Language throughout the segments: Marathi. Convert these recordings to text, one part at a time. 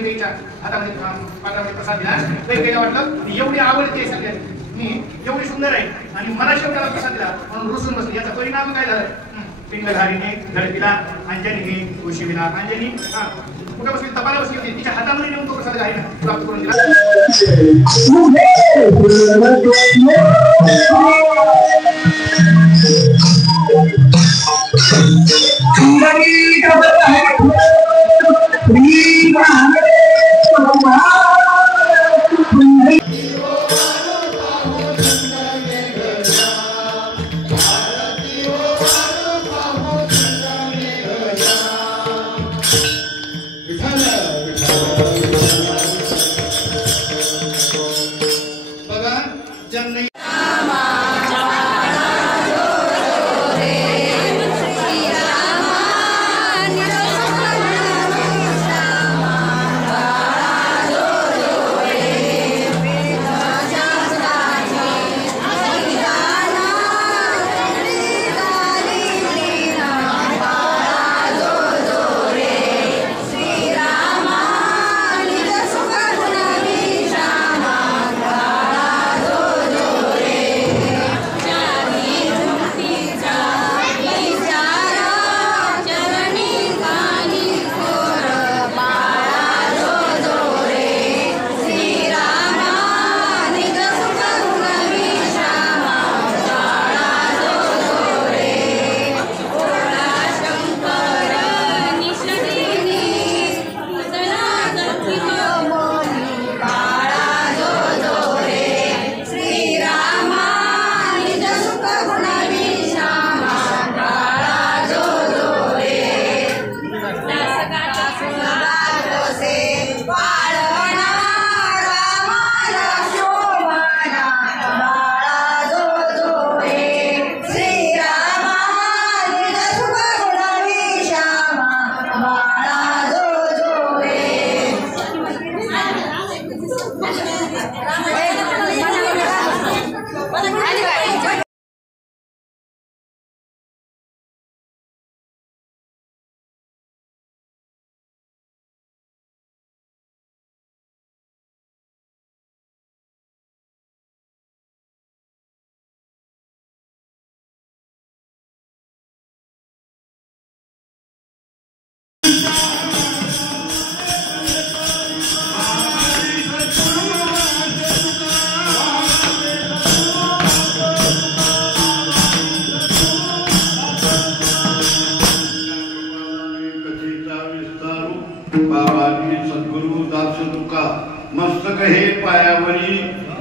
कैकेयीच्या हातामध्ये पात्रामध्ये प्रसाद दिला. कैकेयीला वाटलं एवढी आवडते सगळ्यांनी, मी एवढी सुंदर आहे आणि मला शेवटाला प्रसाद दिला म्हणून रुसून बसली. याचा परिणाम काय झाला? पिंगधारीने धडकीला अंजनी ऋषीविना अंजनी कुठे बसली? तपाला बसली होती. तिच्या हातामध्ये नेऊन तो प्रसाद घाईला प्राप्त करून दिला.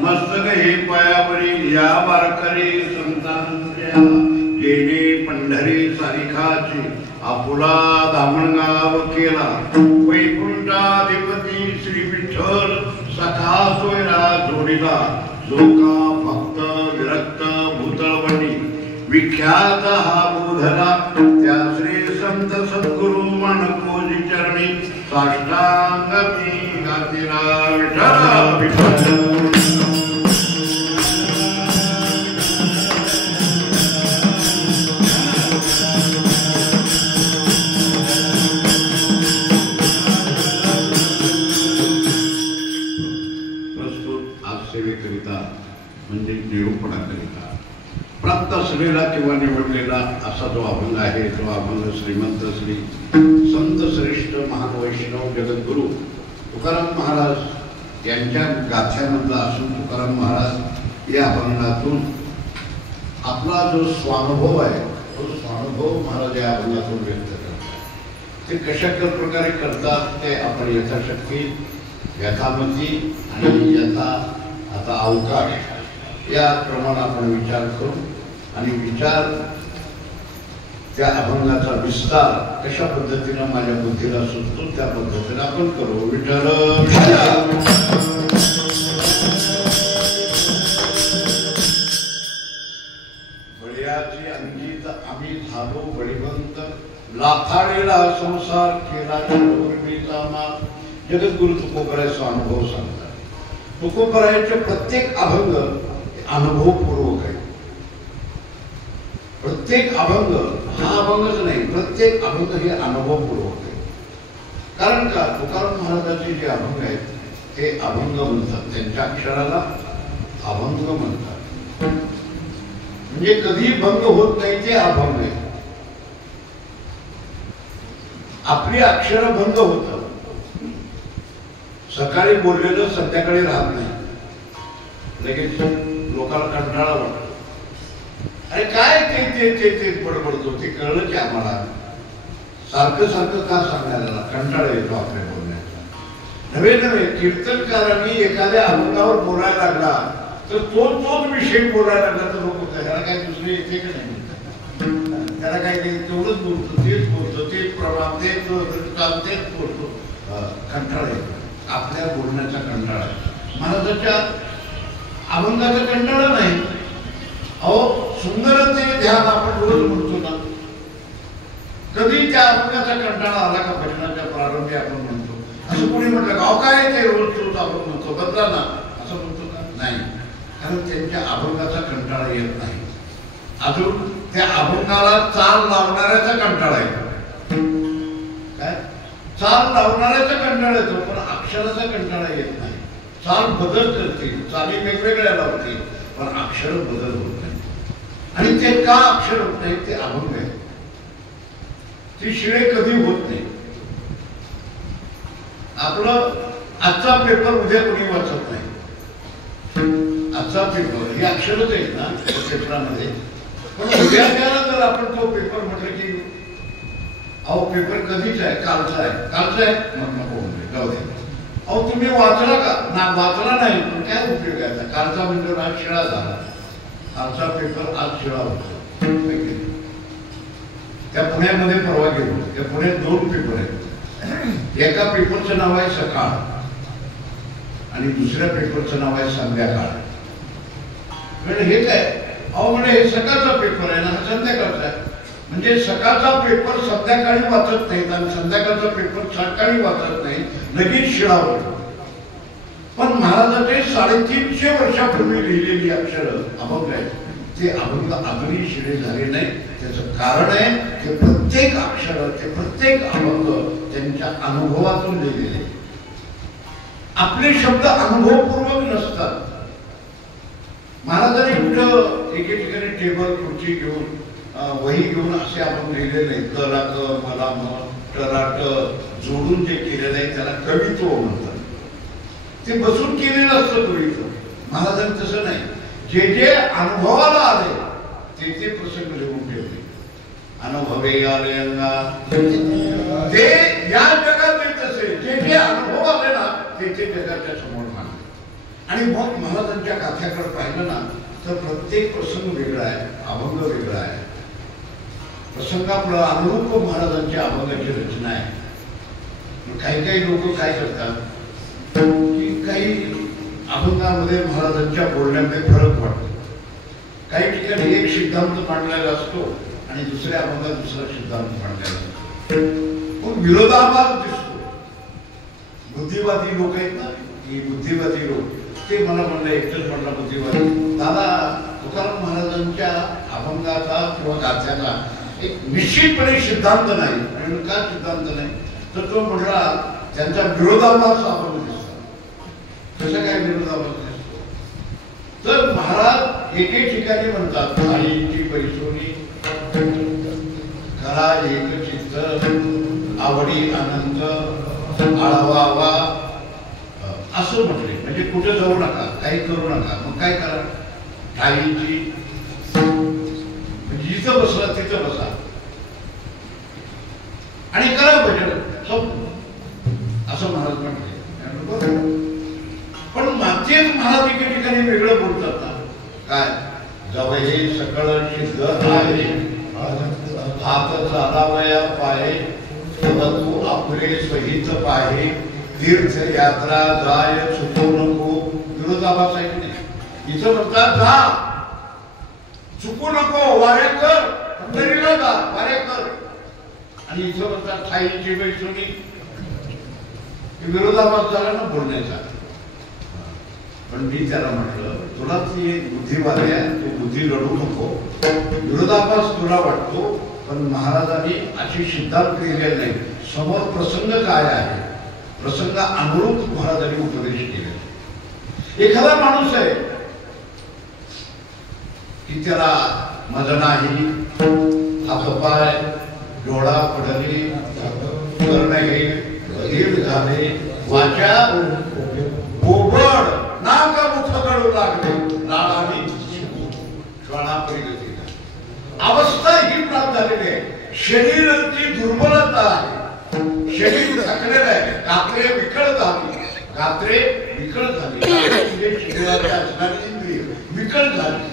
मस्तक हे पायावरी या बारकरी संतांच्या जेणे पंढरी सारिखाची आपुला दामणगाव केला. वैकुंठाधिपती श्री विठ्ठल सखा सोयरा जोडीला जोका भक्त विरक्त भूतळवणी विख्यात हा बोधला. त्या श्री संत सद्गुरु माणकोजी चरणी साष्टांग मी गातीला विठ्ठल विठ्ठल. म्हणजे निरूपणाकरिता प्राप्त श्रीला किंवा निवडलेला असा जो अभंग आहे, तो अभंग श्रीमंत श्री संत श्रेष्ठ महान वैष्णव जगद्गुरु तुकाराम महाराज यांच्या गाथ्यामधला असून तुकाराम महाराज या अभंगातून आपला जो स्वानुभव आहे तो स्वानुभव महाराज या अभंगातून व्यक्त करतात. ते कशा प्रकारे करतात ते आपण यथाशक्ती यथामती आणि यथा आता अवकाश या प्रमाणे आपण विचार करू आणि विचार त्या अभंगाचा विस्तार कशा पद्धतीने माझ्या बुद्धीला सुचतो त्या पद्धतीने आपण करू. विठ्ठल बळ्याची अंगीत आम्ही झालो बळीवंत लाथाळेला संसार केला जगद्गुरु तुकोबरायचा अनुभव सांगतात. तुकोबरायचे प्रत्येक अभंग अनुभवपूर्वक आहे. प्रत्येक अभंग हा अभंगच नाही, प्रत्येक अभंग हे अनुभवपूर्वक आहे. कारण का तुकाराम महाराजांचे जे अभंग आहेत ते अभंग म्हणतात, त्यांच्या अक्षराला अभंग म्हणतात. म्हणजे कधी भंग होत नाही ते अभंग आहे. आपली अक्षर भंग होत, सकाळी बोललेलं संध्याकाळी राहत नाही, लगेच लोकांना कंटाळा वाटतो. अरे काय ते ते ते ते बडबडतो, ते कळलं की आम्हाला सारखं सारखं का सांगायला कंटाळा येतो आपल्या बोलण्याचा. नवे नवे कीर्तनकारांनी एखाद्या अभंगावर बोलायला लागला तर तोच विषय बोलायला लागला तर लोक त्याला काय दुसरे येते का नाही, त्याला काय तेवढंच बोलतो, तेच प्रभाव, तेच बोलतो, कंटाळा येतो. आपल्या बोलण्याचा कंटाळा. महाराजांच्या अभंगाचा कंटाळा नाही. अहो सुंदर ते ध्यान आपण रोज म्हणतो ना, कधी त्या अभंगाचा कंटाळा आला का? भजनाच्या प्रारंभी आपण म्हणतो. असं कोणी म्हटलं का अहो काय ते रोज आपण म्हणतो बदला ना असं म्हणतो का? नाही, कारण त्यांच्या अभंगाचा कंटाळा येत नाही. अजून त्या अभंगाला चाल लावणाऱ्याचा कंटाळा येतो. काय चाल लावणाऱ्याचा कंटाळा येतो, पण अक्षराचा कंटाळा येत नाही. चाल बदल करतील, चाली वेगवेगळ्या लावतील, पण अक्षर बदल होत नाही. आणि ते का अक्षर होत नाही? ते अभंग आहे. ती शिळे कधी होत नाही. आपलं आजचा पेपर उद्या कोणी वाचत नाही. आजचा पेपर हे अक्षरच आहेत ना पेपरामध्ये, पण उद्या जर आपण तो पेपर म्हटलं की अहो पेपर कधीच आहे, कालचा आहे, मग नको म्हणजे जाऊ दे. अहो तुम्ही वाचला का? ना वाचला नाही, पण काय उपयोग आहे? कालचा म्हणजे आज शिळा झाला, कालचा पेपर आज शिळा होतो. त्या पुण्यामध्ये परवा गेलो, त्या पुण्यात 2 पेपर आहेत. एका पेपरचं नाव आहे सकाळ आणि दुसऱ्या पेपरचं नाव आहे संध्याकाळ. म्हणजे हे काय? अहो म्हणजे हे सकाळचा पेपर आहे ना, हा संध्याकाळचा आहे. म्हणजे सकाळचा पेपर संध्याकाळी वाचत नाहीत आणि संध्याकाळचा पेपर सकाळी वाचत नाही, लगेच शिळा होतो. पण महाराजांचे 350 वर्षापूर्वी लिहिलेली अक्षरं अभंग आहेत, ते अभंग अजूनही शिळे झाले नाही. त्याचं कारण आहे की प्रत्येक अक्षर, ते प्रत्येक अभंग त्यांच्या अनुभवातून लिहिलेले. आपले शब्द अनुभवपूर्वक नसतात. महाराजांनी कुठं एके ठिकाणी टेबल खुर्ची घेऊन वही घेऊन असे आपण लिहिलेले नाही. तलाक मला टराट जोडून जे केलेलं आहे त्याला कवित्व म्हणतात. ते बसून केलेलं असतं कवित्व. महाराजांनी तसं नाही, जे जे अनुभवाला आले ते प्रसंग लिहून ठेवले. अनुभवे आले अंगा ते या जगात येत असे, जे जे अनुभव आले ना ते जगाच्या समोर मांडले. आणि मग महाराजांच्या गाथ्याकडे पाहिलं ना तर प्रत्येक प्रसंग वेगळा आहे, अभंग वेगळा आहे. प्रसंगामुळे अनुरूप महाराजांच्या अभंगाची रचना आहे. काही लोक काय करतात की काही अभंगामध्ये महाराजांच्या बोलण्यामध्ये फरक वाटतो. काही ठिकाणी एक सिद्धांत मांडलेला असतो आणि दुसऱ्या अभंगात दुसरा सिद्धांत मांडलेला असतो. मग विरोधाभास दिसतो. बुद्धिवादी लोक आहेत ना, ही बुद्धिवादी लोक, ते मला म्हणलं, एकटंच म्हणला बुद्धिवादी, दादा तुकाराम महाराजांच्या अभंगाचा किंवा गाथ्याचा एक निश्चितपणे सिद्धांत नाही. आणि का सिद्धांत नाही? तर तो म्हटला त्यांचा विरोधाभास अभंग दिसतो. कसं काय विरोधाभास दिसतो? तर महाराज एके ठिकाणी म्हणतात आईची बैसोनी खरा एक चित्त आवडी आनंद आळवावा असं म्हटले. म्हणजे कुठे जाऊ नका, काही करू नका. मग काय करा? ठाईची म्हणजे जिथं बसला तिथं बसा आणि करा भजन असं महाराज म्हटले. पण तेच महाराज एके ठिकाणी वेगळं बोलतात ना. काय? जवळ सकळ सिद्ध आहे, हात चालावया पाये, तू आपले सहित पाहे, तीर्थ यात्रा जाय चुकू नको. विरोधाभास आहे की नाही? इथं म्हणतात जा चुकू नको, वाऱ्या कर, पंढरीला जा, वाऱ्या कर. आणि इथं म्हणतात ठाईची बैसोनी. विरोधाभास झाला ना बोलण्याचा. पण मी त्याला म्हटलं तुला ती एक बुद्धिवाद आहे, तू बुद्धी लढू नको. विरोधाभास तुला वाटतो, पण महाराजांनी अशी सिद्धांत लिहिलेला नाही. समोर प्रसंग काय आहे, प्रसंग अनुरूप महाराजांनी उपदेश केले. एखादा माणूस आहे की त्याला मजा नाही, हातपाय डोळा पडले, करणे बधीर झाले, वाचा बोबड, नाका मुख गळू लागले, लाळाने श्वानापरी गती झाली. अवस्था ही प्राप्त झालेली आहे. शरीराची दुर्बलता आहे, शरीर थकलेलं आहे, कात्रे विकळ झाली, कात्रे विकळ झाली, म्हणजे शरीराच्या असणारी इंद्रिय विकळ झाली.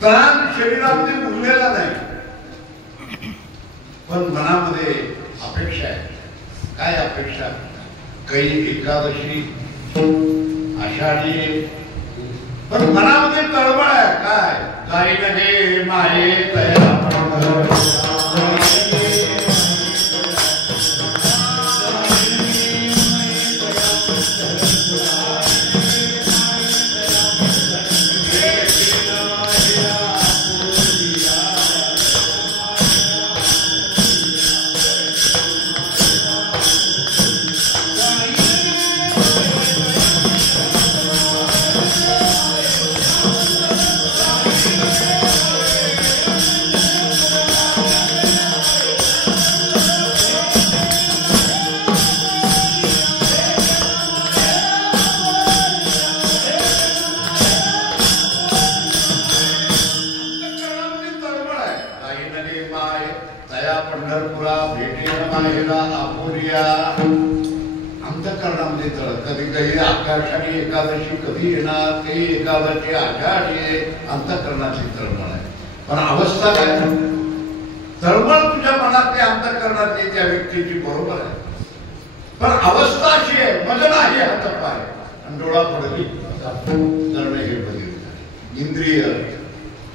प्राण शरीरामध्ये उरलेला नाही, पण मनामध्ये अपेक्षा आहे. काय अपेक्षा? काही एकादशी, आषाढी, पण मनामध्ये तळमळ आहे. काय? जाईन हे माये तया अंतःकरणामध्ये तळ. कधी काही आकाशाने एकादशी कधी येणार, काही एकादशी आषाढी, अंतःकरणाची तळमळ आहे. पण अवस्था काय? तळमळ तुझ्या मनातली अंतःकरणातली त्या व्यक्तीची बरोबर आहे, पण अवस्था अशी आहे, मजा नाही हातपाय आणि डोळा पडली, करणे हे बधीर झाले, इंद्रिय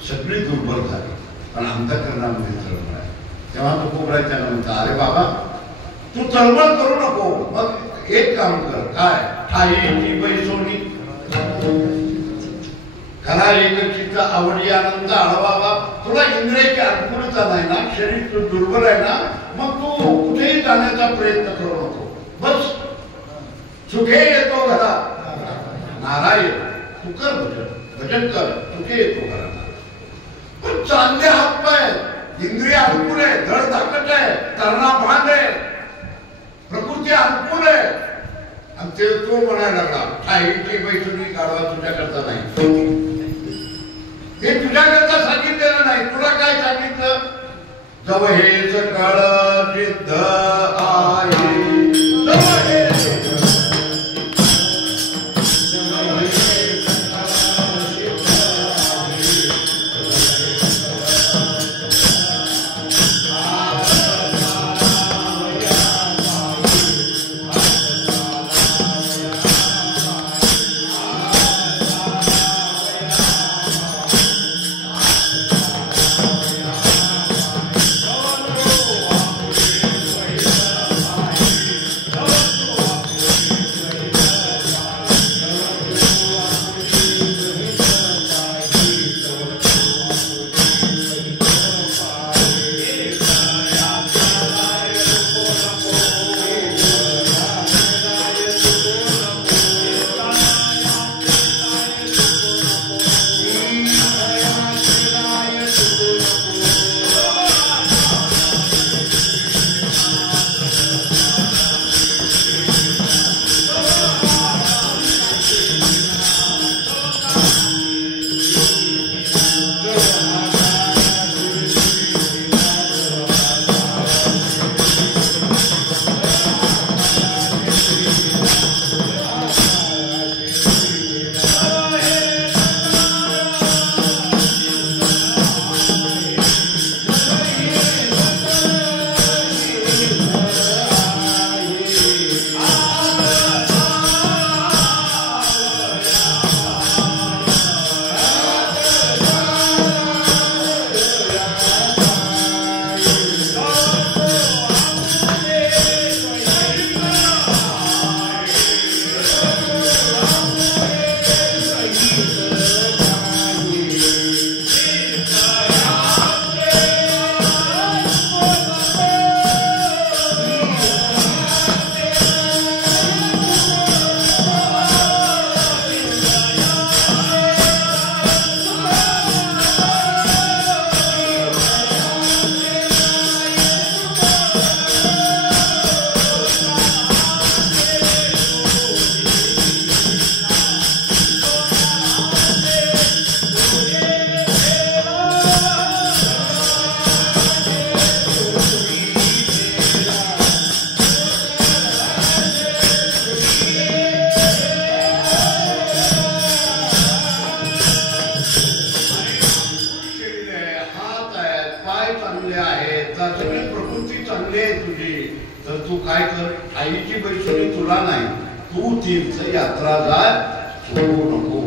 सगळी दुर्बल झाली, पण अंतःकरणामध्ये तळमळ आहे. तेव्हा तो कोबरा त्याला म्हणता, अरे बाबा तू तळमळ करू नको, मग एक काम कर. काय? ठाईची बैसोनी खरा एकचित्त आवडी आनंद आळवावा. तुला इंद्रियाची अनुकूलता नाही ना, शरीर तू दुर्बल आहे ना, मग तू कुठेही जाण्याचा प्रयत्न करू नको. बस सुखे येतो घरा नारायण, तू कर भजन, भजन कर, सुखे येतो घरा. पण चांगले हातपाय, इंद्रिय अनुकूल आहे, धड धाकट आहे, तरणा भाग आहे, प्रकृती अनुकूल आहे, आणि ते तो म्हणायला लागला ठाईची बैसुनी गाढवा तुझ्याकरता नाही. हे तुझ्याकरता सांगितलेलं नाही. तुला काय सांगितलं? जव हे सकळ सिद्ध आहे, तू काय कर, आईची बैसोनी तुला नाही, तू तीर्थयात्रा जाय, सोडू नको.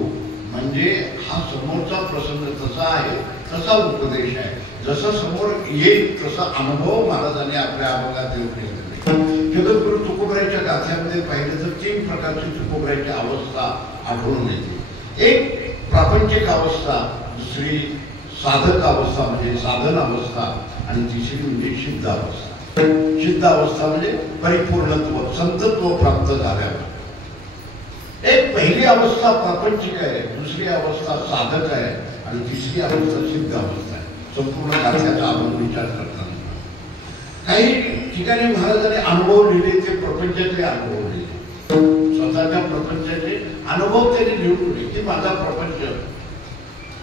म्हणजे हा समोरचा प्रसंग तसा आहे, तसा उपदेश आहे. जसं समोर येईल तसा अनुभव महाराजांनी आपल्या अभंगात येऊन घेतले. जगद्गुरु तुकोबराच्या गाथ्यामध्ये पाहिलं तर 3 प्रकारची तुकोबराची अवस्था आढळून येते. एक प्रापंचिक अवस्था, दुसरी साधक अवस्था म्हणजे साधन अवस्था, आणि तिसरी म्हणजे सिद्ध अवस्था. सिद्ध अवस्था म्हणजे परिपूर्णत्व, संतत्व प्राप्त झाल्यावर. एक पहिली अवस्था प्रापंचिक आहे, दुसरी अवस्था साधक आहे, आणि तिसरी अवस्था सिद्ध अवस्था आहे. संपूर्ण गाथ्याचा आपण विचार करताना काही ठिकाणी महाराजांनी अनुभव लिहिले, ते प्रपंचातले अनुभव लिहिले. स्वतःच्या प्रपंचाचे अनुभव त्यांनी लिहून लिहिले की माझा प्रपंच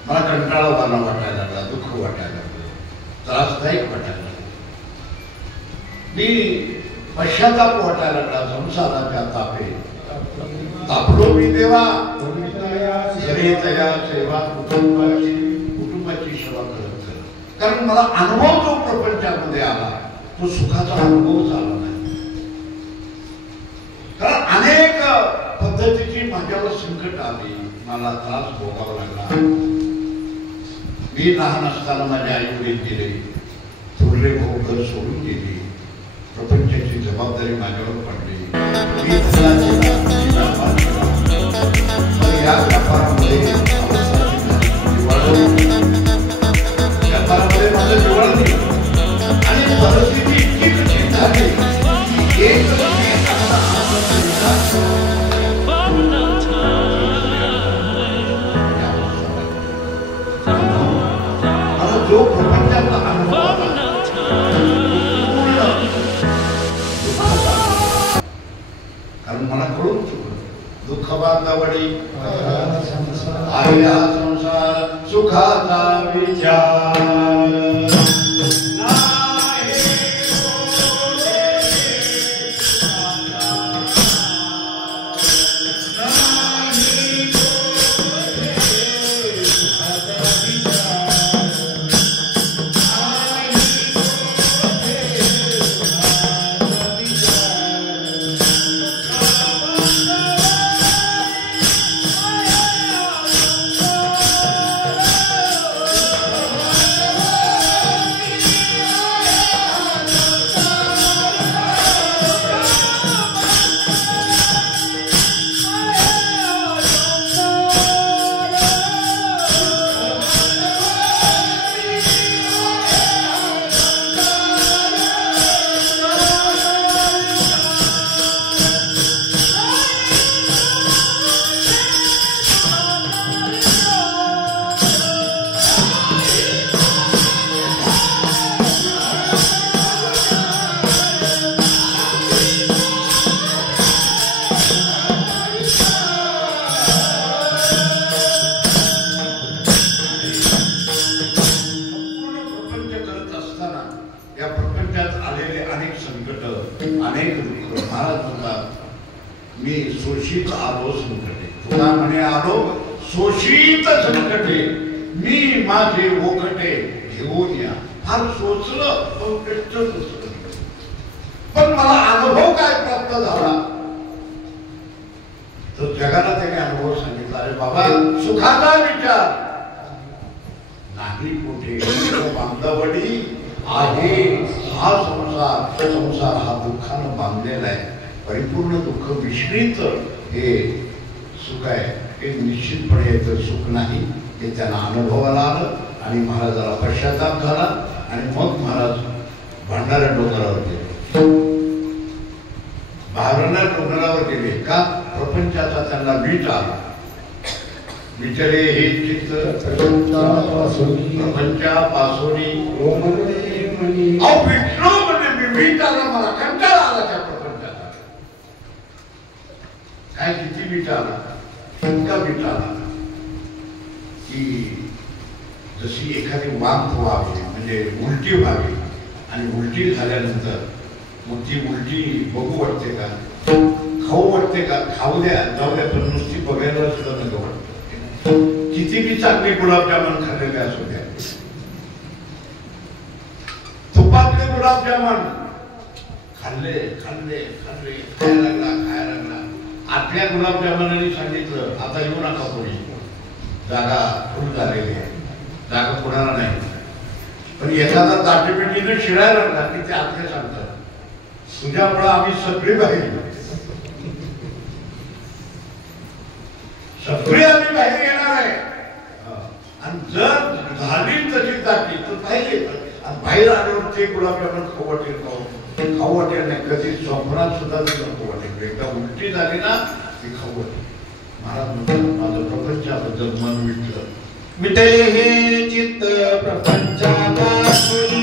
मला कंटाळावाना वाटायला लागला, दुःख वाटायला लागलं, त्रासदायक वाटायला लागलं, मी पश्चाताप वाटायला लागला, संसाराच्या तापे तापलो मी देवा, घरी तया सेवा, कुटुंबाची सेवा करत करत. कारण मला अनुभव जो प्रपंचामध्ये आला तो सुखाचा अनुभवच आला नाही. कारण अनेक पद्धतीची माझ्यावर संकट आली, मला त्रास भोगावा लागला. मी लहान असताना माझे आई वडील गेले, थोरले भाऊ घर सोडून गेली, प्रपंचाची जबाबदारी माझ्यावर पडली. या व्यापारामध्ये व्यापारामध्ये माझं दिवाळ नाही, आणि परिस्थिती इतकी कठीण झाली की एक जो प्रपंचाचा अनुभव कारण मला कळून चुकलं. दुःख बांधावडी आहे हा संसार, सुखाचा विचार मी शोषित आलो संकटे, तुला म्हणे आलो शोषित संकटे, मी माझे ओकटे घेऊन या. फार सोचलं पण कष्ट सोचलं, पण मला अनुभव काय प्राप्त झाला तर जगाला त्याने अनुभव सांगितला. अरे बाबा, सुखाचा विचार नाही कुठे, बांधवडी आहे हा संसार. संसार हा दुःखानं बांधलेला आहे. परिपूर्ण दुःख मिश्रित हे सुख आहे, हे निश्चितपणे याचं सुख नाही. हे त्यांना अनुभवाला आलं आणि महाराजाला पश्चाताप झाला, आणि मग महाराज भंडारा डोंगरावर गेले. भावना डोंगरावर गेले का प्रपंचाचा त्यांना वीट आला. विचारे हे चित्त प्रपंचापासून विष्णू म्हणजे वीट आला, मला कंटाळा आला त्या प्रपंचाचा. काय किती वीट आला, इतका वीट आला की जशी एखादी वांत व्हावी म्हणजे उलटी व्हावी, आणि उलटी झाल्यानंतर मग ती उलटी बघू वाटते का, खाऊ वाटते का, खाऊ द्या जाऊ द्या, पण नुसती बघायला सुद्धा नको वाटतं. किती बी चांगले गुलाबजामुन खाल्लेले असू द्या, तुपातले गुलाबजामुन खाल्ले खाल्ले खाल्ले खायला लागला. आठव्या गुलाबजामुनाने सांगितलं आता येऊ नका कोणी, जागा फुल झालेली आहे, जागा कोणाला नाही. पण एखादा दाटीपिटीने शिरायला लागला की ते आत्या सांगतात तुझ्यामुळे आम्ही सगळे बाहेर येणार आहे. आणि जर झाली तशी दाटी तर पाहिजे. बाहेर आल्यावर ते गुलाबजामुन खाऊ वाटेल नाही. कधी स्वप्नात सुद्धा खाऊ वाटेल. एकदा उलटी झाली ना ती खाऊ वाटेल. महाराज म्हणतात माझं प्रपंचाबद्दल मन विटलं. विटले हे चित्त प्रपंचापासून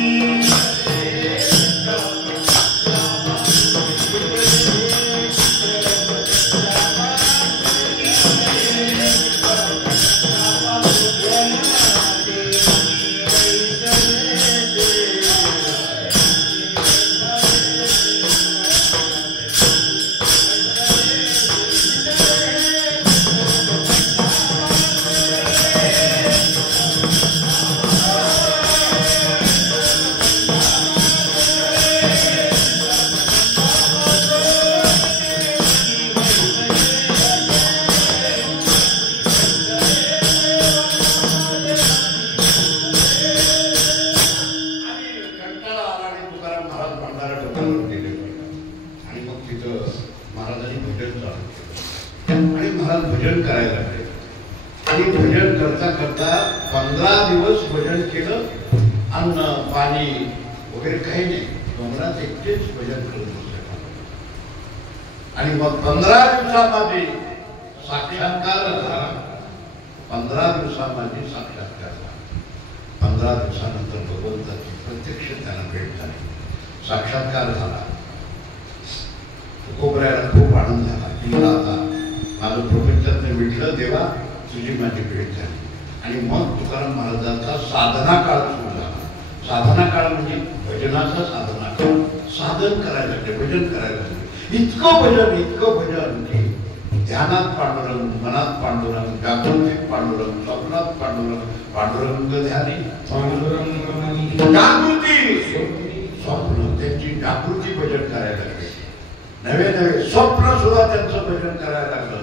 भजन करायला लागले. आणि भजन करता करता 15 दिवस भजन केलं. अन्न पाणी वगैरे काही नाही, डोंगरात एकटेच भजन करत बसले. आणि मग 15 दिवसामध्ये साक्षात्कार झाला. 15 दिवसामध्ये साक्षात्कार झाला. 15 दिवसानंतर भगवंताची प्रत्यक्ष त्यांना भेट झाली, साक्षात्कार झाला. तुकोबरायाला खूप आनंद झाला की आता माझं प्रपंचात मिटलं, देवा तुझी माझी भेट झाली. आणि मग तुकाराम महाराजांचा साधना काळ सुरू झाला. साधना काळ म्हणजे भजनाचा साधना काळ. साधन करायला लागले, भजन करायला लागले. इतकं भजन की ध्यानात पांडुरंग, मनात पांडुरंग, जागृतीत पांडुरंग, स्वप्नात पांडुरंग, पांडुरंग ध्यानी जागृती स्वप्न, त्यांची जागृती भजन करायला लागले. नवे स्वप्न सुद्धा त्यांचं भजन करायला लागलं.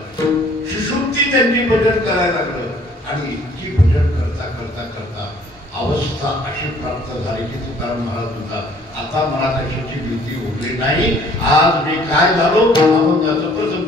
सुषुप्ती त्यांची भजन करायला लागलं. आणि इतकी भजन करता करता करता अवस्था अशी प्राप्त झाली की तुकाराम महाराज म्हणतात आता मला कशाची भीती उरली नाही. आज मी काय झालो आपण त्याचं प्रसंग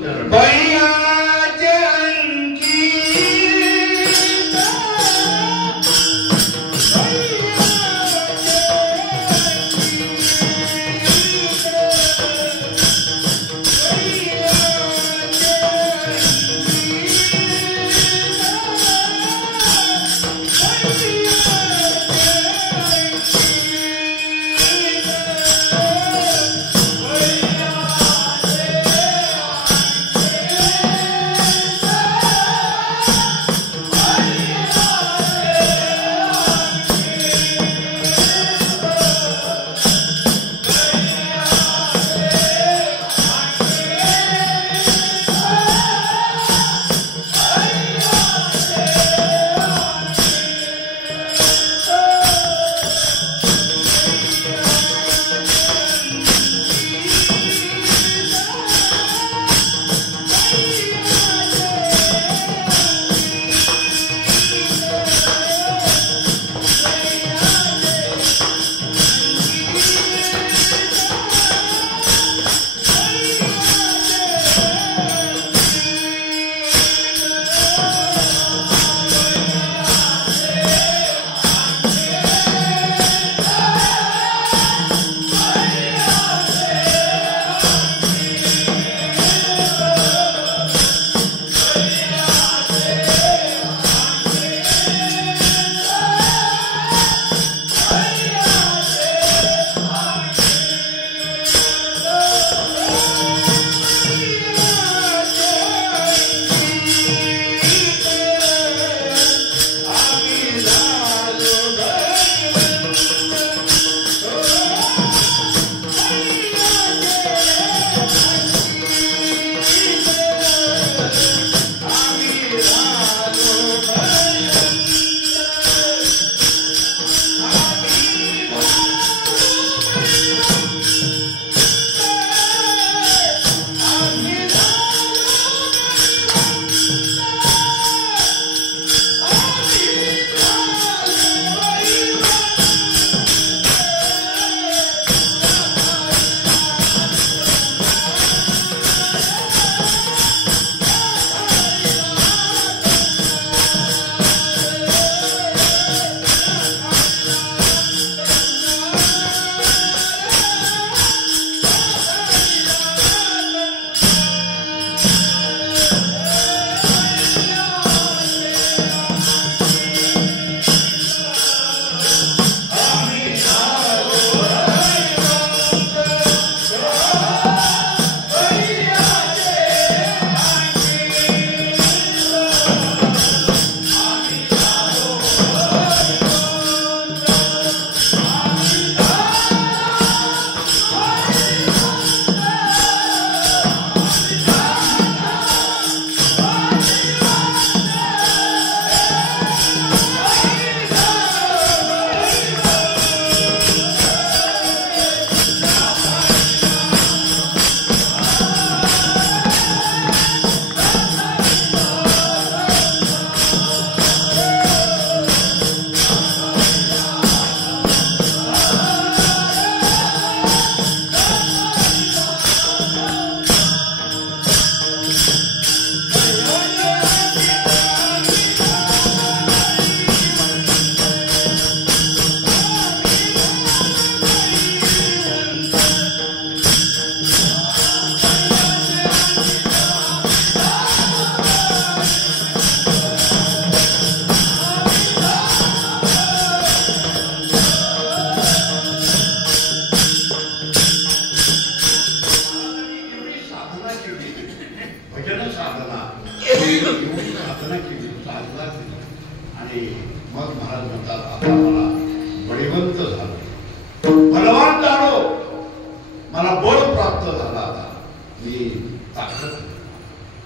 साधना साधना केली, साधना केली आणि मग महाराज म्हणतात आता मला बळीवंत झालो, बलवान झालो, मला बळ प्राप्त झाला, आता मी ताकद,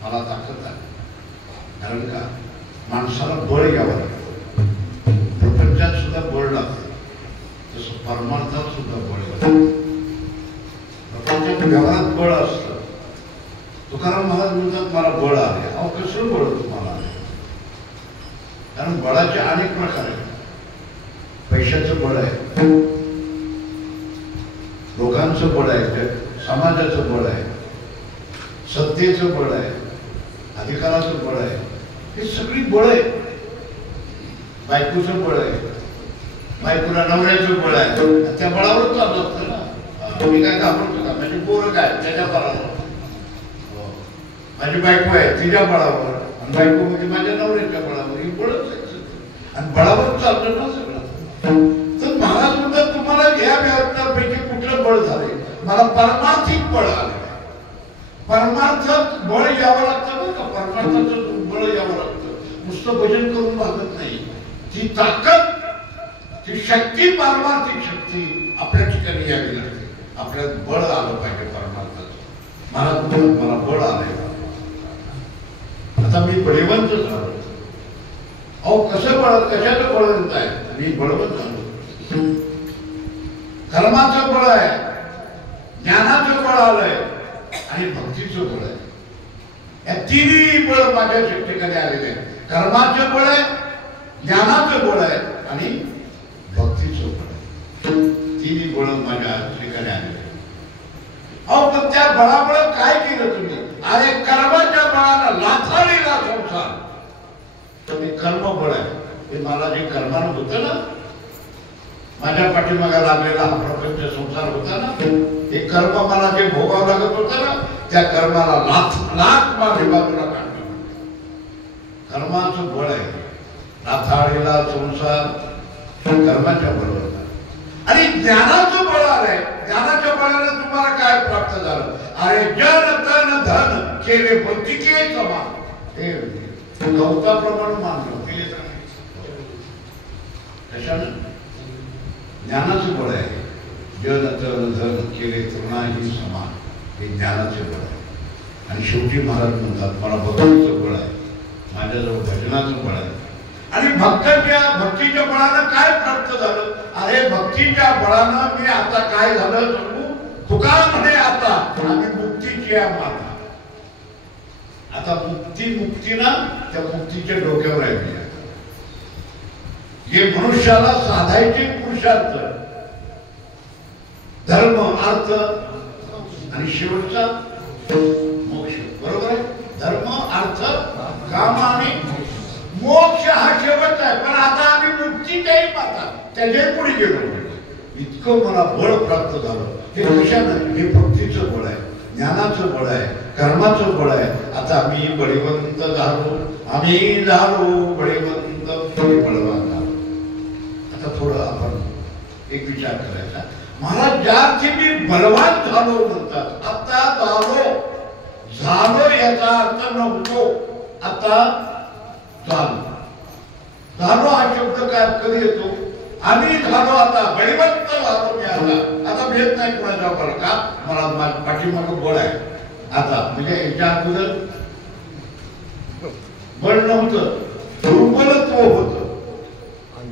मला ताकद आहे. कारण का माणसाला बळ घ्यावं लागतं, प्रपंचात सुद्धा बळ लागते, तसं परमार्थात सुद्धा बळ लागतं. प्रपंचात व्यवहारात बळ असतं. तुकाराम महाराज म्हणतात मला बळ आले. अहो कसं बळ तुम्हाला आले? कारण बळाचे अनेक प्रकार आहेत. पैशाचं बळ आहे, लोकांचं बळ आहे, समाजाचं बळ आहे, सत्तेचं बळ आहे, अधिकाराचं बळ आहे. हे सगळी बळ आहे. बायकोचं बळ आहे, बायकोला नवऱ्याचं बळ आहे, त्या बळावर चालू असतं ना. मी काय घाबरतो का? म्हणजे पोरं काय त्याच्या बळावर, माझी बायको आहे तिच्या बळावर, आणि बायको म्हणजे माझ्या नवऱ्याच्या बळावर, ही बळच आहे आणि बळावर चाललं ना सगळं. तर महाराज म्हणतात तुम्हाला या व्यवहारापैकी कुठलं बळ झाले? मला परमार्थिक बळ आले. परमार्थात बळ यावं लागतं बरं का, परमार्थाचं बळ यावं लागतं. नुसतं भजन करून भागत नाही. ती ताकद, ती शक्ती, पारमार्थिक शक्ती आपल्या ठिकाणी यावी लागते. आपल्याला बळ आलं पाहिजे परमार्थाचं. महाराज मला बळ आलंय, आता मी बळीवंत झालो. अहो कसं बळ, कशाचं बळ म्हणताय? मी बळवंत झालो. कर्माचं बळ आहे, ज्ञानाचं बळ आलंय आणि भक्तीचं बळ आहे. या तिन्ही बळ माझ्या ठिकाणी आलेले आहे. कर्माचं बळ आहे, ज्ञानाचं बळ आहे आणि भक्तीचं बळ आहे. तिन्ही बळ माझ्या ठिकाणी आलेले. अहो पण त्या बळामुळे काय केलं तुम्ही? अरे कर्माच्या बळाला लाथाळीला संसार. तर ते कर्म बळ आहे. ते मला जे कर्मानं होतं ना, माझ्या पाठीमागा लागलेला हा प्रपंच संसार होता ना, हे कर्म मला जे भोगावं लागत होतं ना, त्या कर्माला लाथ माझ्या बाजूला काढलं. कर्माचं बळ आहे. लाथाळीला संसार कर्माच्या बळावर. आणि ज्ञानाचं बळ आलंय. ज्ञानाच्या बळानं तुम्हाला काय प्राप्त झालं? अरे जन तन धन केले प्रतिके समान. हे गवताप्रमाणे मानलं केले तर कशानं? ज्ञानाचं बळ आहे. जन तन धन केले तृणाही समान. हे ज्ञानाचे बळ आहे. आणि शेवटी महाराज म्हणतात मला भक्तीचं बळ आहे, माझ्याजवळ भजनाचं बळ आहे. आणि भक्तीच्या बळानं काय प्राप्त झालं? अरे भक्तीच्या बळानं मी आता काय झालं सांगू? तुका म्हणे आता आम्ही मुक्तीची माता. आता मुक्ती ना त्या मुक्तीच्या डोक्यावर आहे. हे मनुष्याला साधायचे पुरुषार्थ, धर्म, अर्थ आणि शेवटचा मोक्ष. बरोबर आहे? धर्म, अर्थ, काम आणि मोक्ष हा शेवट आहे. पण आता आम्ही मुक्तीच्याही माता त्याच्या पुढे गेलो. इतकं मला बळ प्राप्त झालं. हे कशानं? हे भक्तीचं बळ आहे, ज्ञानाचं बळ आहे, कर्माचं बळ आहे. आता आम्ही बळीवंत झालो, आम्ही झालो बळीवंत, बळवान झालो. आता थोडं आपण एक विचार करायचा. महाराज ज्या अर्थी मी बलवान झालो म्हणतात, आता झालो याचा अर्थ नव्हतो, आता झालो हा शब्द काय कधी येतो? आम्ही झालो आता बळीवंत झालो. मी आता भेट नाही कुणाच्या बरं का, मला पाठीमागं बळ आहे. आता म्हणजे याच्या अगोदर बळ नव्हतं, दुर्बलत्व होतं.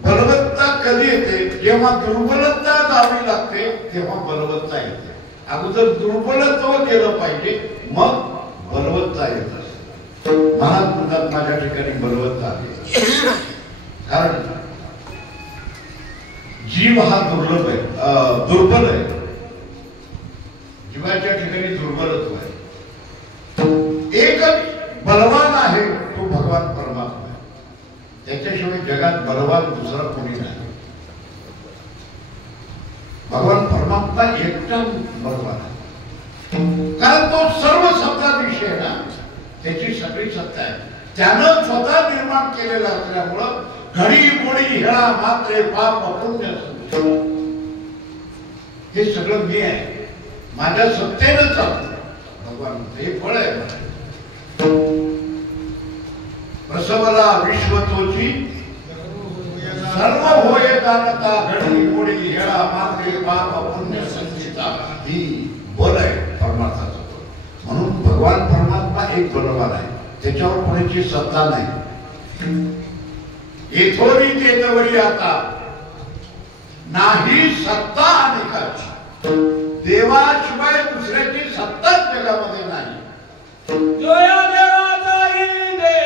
बलवत्ता कधी येते? जेव्हा दुर्बलता जावी लागते तेव्हा बलवत्ता येते. अगोदर दुर्बलत्व केलं पाहिजे, मग बलवत्ता येत असते. महाराज म्हणतात माझ्या ठिकाणी बलवत्ता आहे. कारण जीव हा दुर्लभ आहे, दुर्बल आहे. जीवाच्या ठिकाणी दुर्बलत्व आहे. एकच बलवान आहे, तो भगवान परमात्मा आहे. त्याच्याशिवाय जगात बलवान दुसरा कोणी नाही. भगवान परमात्मा एकदम बलवान आहे. कारण तो सर्व सत्ताधीश आहे ना, त्याची सगळी सत्ता आहे. त्यानं स्वतः निर्माण केलेलं असल्यामुळं घडी मोडी हेळा मात्रे पाप अपुण्य हे सगळं मी आहे. माझ्या सत्तेनं चालतं. भगवान हे फळ आहे. सकला विश्व तोची सर्व होय जाणता घडी मोडी हेळा माते पाप पुण्य संचिता ही बल आहे परमार्थाचं बल. म्हणून भगवान परमात्मा एक बलवान आहे, त्याच्यावर कोणाची सत्ता नाही. येथोरी तेथवरी आता नाही सत्ता अनेकाची, देवाशिवाय दुसऱ्याची सत्ताच जगामध्ये नाही. जोया देवाचाही देवा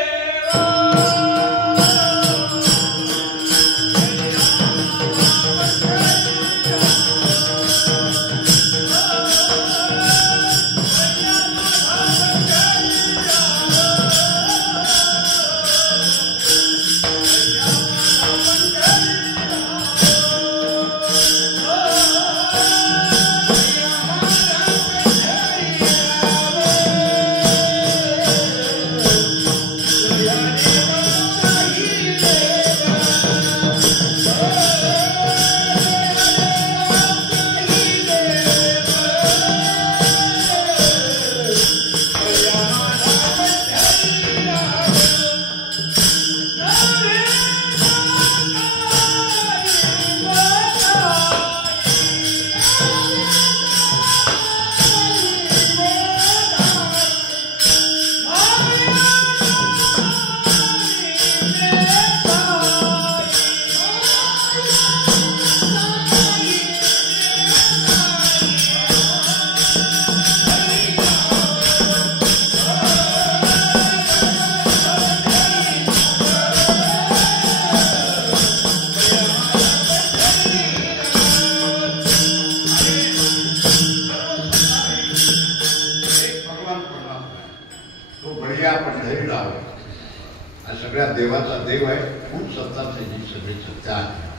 सगळ्या देवाचा देव आहे, खूप सत्ता त्याची सगळी सत्ता आहे.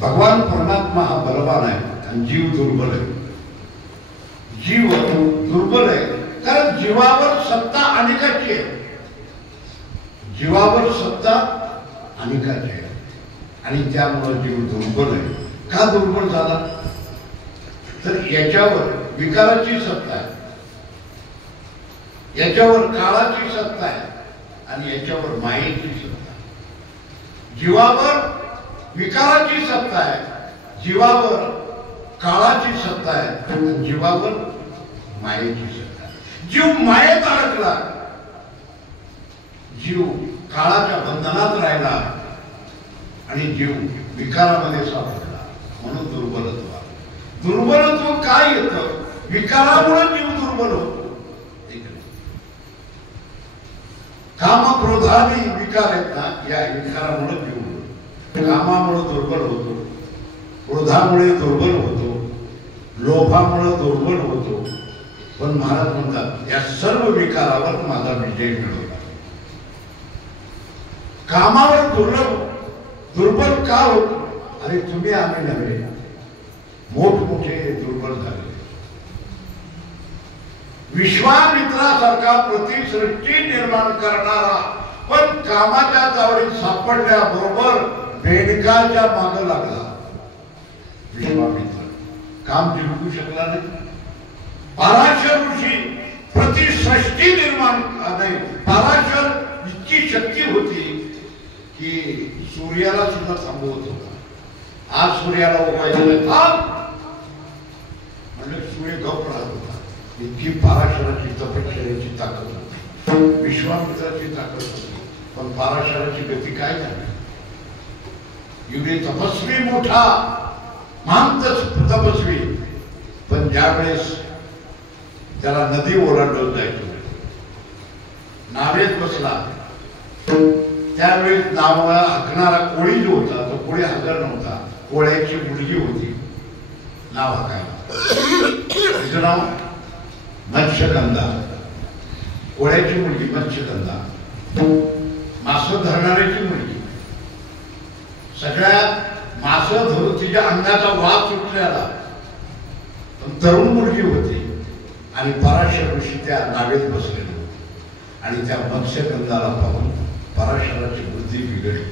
भगवान परमात्मा हा बलवान आहे आणि जीव दुर्बल आहे. जीव दुर्बल आहे कारण जीवावर सत्ता अनेकाची आहे. जीवावर सत्ता अनेकाची आहे आणि त्यामुळे जीव दुर्बल आहे. का दुर्बल झाला तर याच्यावर विकाराची सत्ता आहे, याच्यावर काळाची सत्ता आहे आणि याच्यावर मायेची सत्ता आहे. जीवावर विकाराची सत्ता आहे, जीवावर काळाची सत्ता आहे आणि जीवावर मायेची सत्ता आहे. जीव मायेत अडकला, जीव काळाच्या बंधनात राहिला आणि जीव विकारामध्ये सापडला, म्हणून दुर्बलत्व. दुर्बलत्व काय येतं? विकारामुळे जीव दुर्बल होतो. काम क्रोधादी विकार आहेत ना, या विकारामुळे जीव कामामुळे दुर्बल होतो, क्रोधामुळे दुर्बल होतो, लोभामुळे दुर्बल होतो. पण महाराज म्हणतात या सर्व विकारावर माझा विजय मिळवला. कामावर दुर्बल का होतो? अरे तुम्ही आम्ही नव्हे, मोठमोठे दुर्बल झाले. विश्वामित्रासारखा प्रतिसृष्टी निर्माण करणारा पण कामाच्या तावडीत सापडल्याबरोबर बेडकाच्या मागे लागला. विश्वामित्र काम जिंकू शकला नाही. पराशर ऋषी प्रतिसृष्टी निर्माण नाही. पराशर इतकी शक्ती होती की सूर्याला सुद्धा थांबवत होता. आज सूर्याला उपाय दिला म्हणजे सूर्य गप राहत होता. इतकी पराशराची तपश्चर्याची ताकद होती, विश्वामित्राची ताकद होती. पण पराशराची गती काय झाली? एवढे तपस्वी मोठा महान तपस्वी, पण ज्यावेळेस त्याला नदी ओलांडून जायचं, नावेत बसला, त्यावेळेस नावाला हाकणारा कोळी जो होता तो कोळी हजर नव्हता. कोळ्याची मुलगी होती, नाव हाकायला. तिचं नाव मत्स्यगंधा. कोळ्याची मुलगी मत्स्यगंधा, मास धरणाऱ्याची मुलगी. सगळ्यात मास धरून तिच्या अंगाचा वास सुटलेला, पण तरुण मुलगी होती आणि पराशर ऋषी त्या नावेत बसलेले होते. आणि त्या मत्स्यगंधाला पाहून पराशराची बुद्धी बिघडली.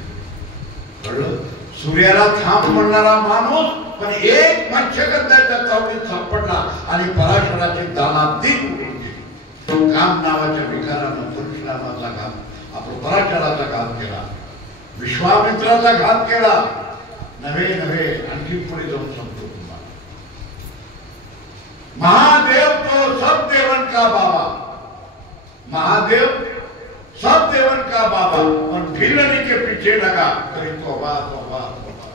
कळलं? सूर्याला थांब म्हणणारा माणूस पण एक मत्स्यगंधाच्या चावडीत सापडला आणि पराशराची दानातीत उडून गेली. काम नावाच्या विकारानं, परशुरामाचा काम, आपलं पराशराचा काम विश्वामित्राचा घात केला नव्हे नव्हे आणखी पुढे जाऊन सांगतो तुम्हाला. महादेव तो सब देवन का बाबा, महादेव सब देवन का बाबा, और भिलनी के पीछे लगा करी तौबा तौबा तौबा।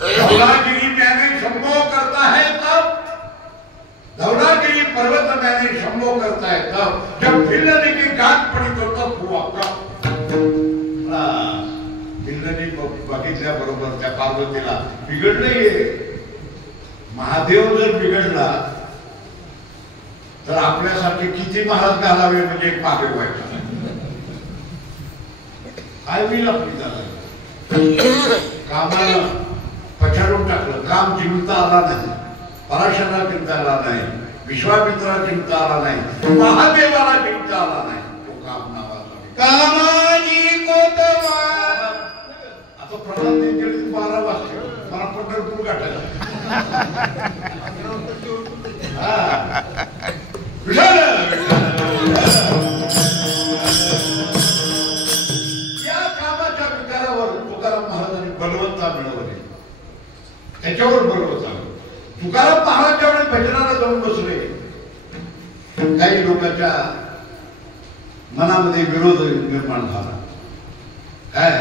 धौलागिरी मैंने शंभो करता है तब, धौलागिरी पर्वत मैंने शंभो करता है तब, जब भिलनी की गाठ पड़ी तो तब हुआ कब। भिलनी बघितल्या बरोबर त्या पार्वतीला बिघडलंय. महादेव जर बिघडला तर आपल्यासारखे किती महाराज घालावे म्हणजे एक मागे व्हायचा. काय होईल आपली झालं कामाला पछाडून टाकलं. काम जिंकता आला नाही, पराशराला जिंकता आला नाही, विश्वामित्राला जिंकता आला नाही, महादेवाला जिंकता आला नाही. तो काम नावाचा कामाजी कोतवा. आता प्रधान देतील 12 वाजता मला पंढरपूर गाठायला. या कामाच्या विकारावर तुकाराम महाराजांनी बलवंता मिळवले, त्याच्यावर बलवत आलं. तुकाराम महाराज ज्यावेळी भजनाला जाऊन बसले, काही लोकांच्या मनामध्ये विरोध निर्माण झाला. काय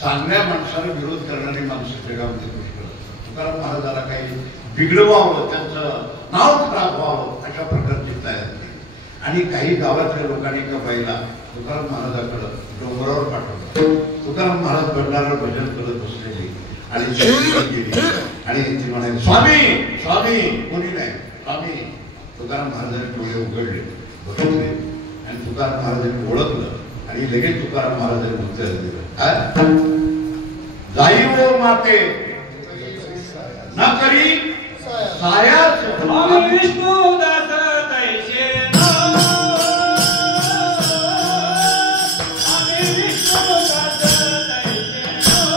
चांगल्या माणसाला विरोध करणारी माणसं जगामध्ये पुष्कळ. तुकाराम महाराजाला काही बिघडवावं, त्यांचं नाव खराब व्हावं अशा प्रकारची तयारी केली. आणि काही गावातल्या लोकांनी का बाईला तुकाराम महाराजाकडे डोंगरावर पाठवलं. तुकाराम महाराज भंडारावर भजन करत बसलेली आणि गेली आणि ती म्हणाली स्वामी स्वामी. कोणी नाही स्वामी. तुकाराम महाराजांनी डोळे उघडले, बघितले आणि तुकाराम महाराजांनी ओळखलं आणि लगेच तुकाराम महाराजांनी उत्तर दिलं, जाई वो माते न करी सायाच. आम्ही विष्णुदास तैसे नाम, आम्ही विष्णुदास तैसे नाम, आम्ही विष्णुदास तैसे नाम,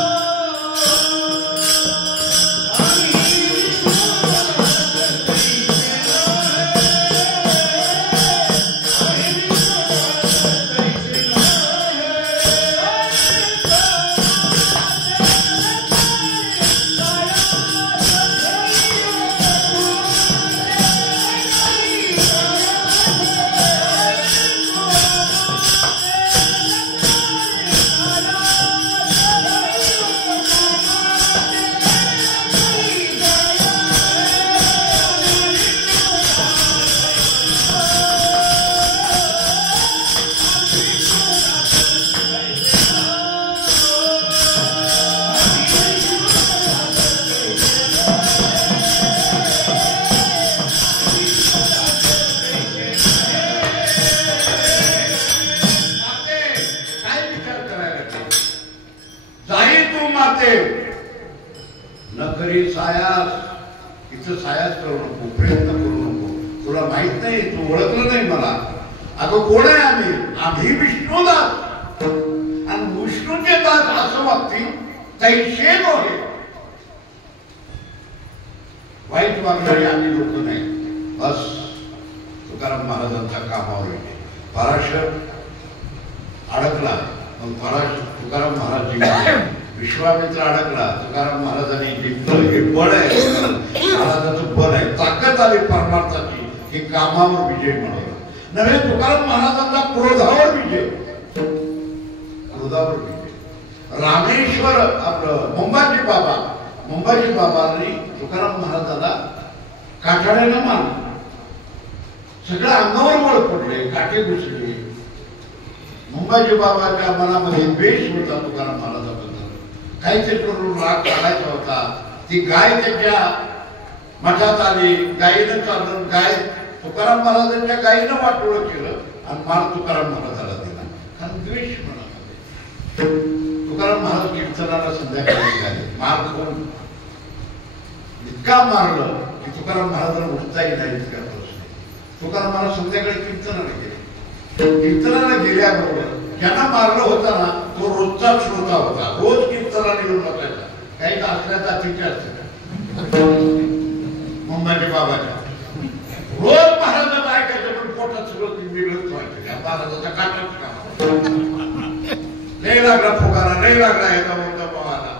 आम्ही विष्णुदास तैसे सायास. इथं सायास करू नको, प्रयत्न करू नको. तुला माहित नाही, तू ओळखलं नाही मला. अगं कोण आहे आम्ही? आम्ही विष्णुदास. आणि विष्णूचे दास असं वागतील तैसे नव्हे. वाईट वागणारी आम्ही लोक नाही. बस तुकाराम महाराजांच्या कामावर येते. पराशर अडकला, मग तुकाराम महाराज जिंकले. विश्वामित्र अडकला, तुकाराम महाराजांनी जिंकलं. हे बळ आहे, महाराजाचं बळ आहे, ताकद आली परमार्थाची की कामावर विजय मिळवला. नव्हे तुकाराम महाराजांचा क्रोधावर विजय, क्रोधावर विजय. रामेश्वर आपलं मुंबाजी बाबांनी तुकाराम महाराजाला काठाड्यानं मारलं. सगळं अंगावर बळ पडले, काटे घुसले. मुंबाजी बाबाच्या मनामध्ये द्वेष होता तुकाराम महाराजाबद्दल. काहीतरी करून राग काढायचा होता. ती गाय त्याच्या मठात आली, गायीनं चालून गाय तुकाराम महाराजांच्या गायीनं वाटोळं केलं आणि मार तुकाराम महाराजाला दिला. कारण द्वेष मनामध्ये. तुकाराम महाराज कीर्तनाला संध्याकाळी निघाले. मार कोण इतका मारलं की तुकाराम महाराजांना उठताही नाही इतका प्रश्न. तुकाराम महाराज संध्याकाळी कीर्तनाला गेले. कीर्तनाला गेल्याबरोबर ज्यांना मारलं होता ना तो रोजचा श्रोता होता. रोज कीर्तनाला येऊन बसायचा. काही असल्या जातीचे असते मुंबाजी बाबाच्या. रोज महाराजांना ऐकायचं पण पोटात सगळं वेगळंच व्हायचं. या महाराजाचा काटाच काम. लागला फुगारा, नाही लागला ह्याचा मोठा बाबाला.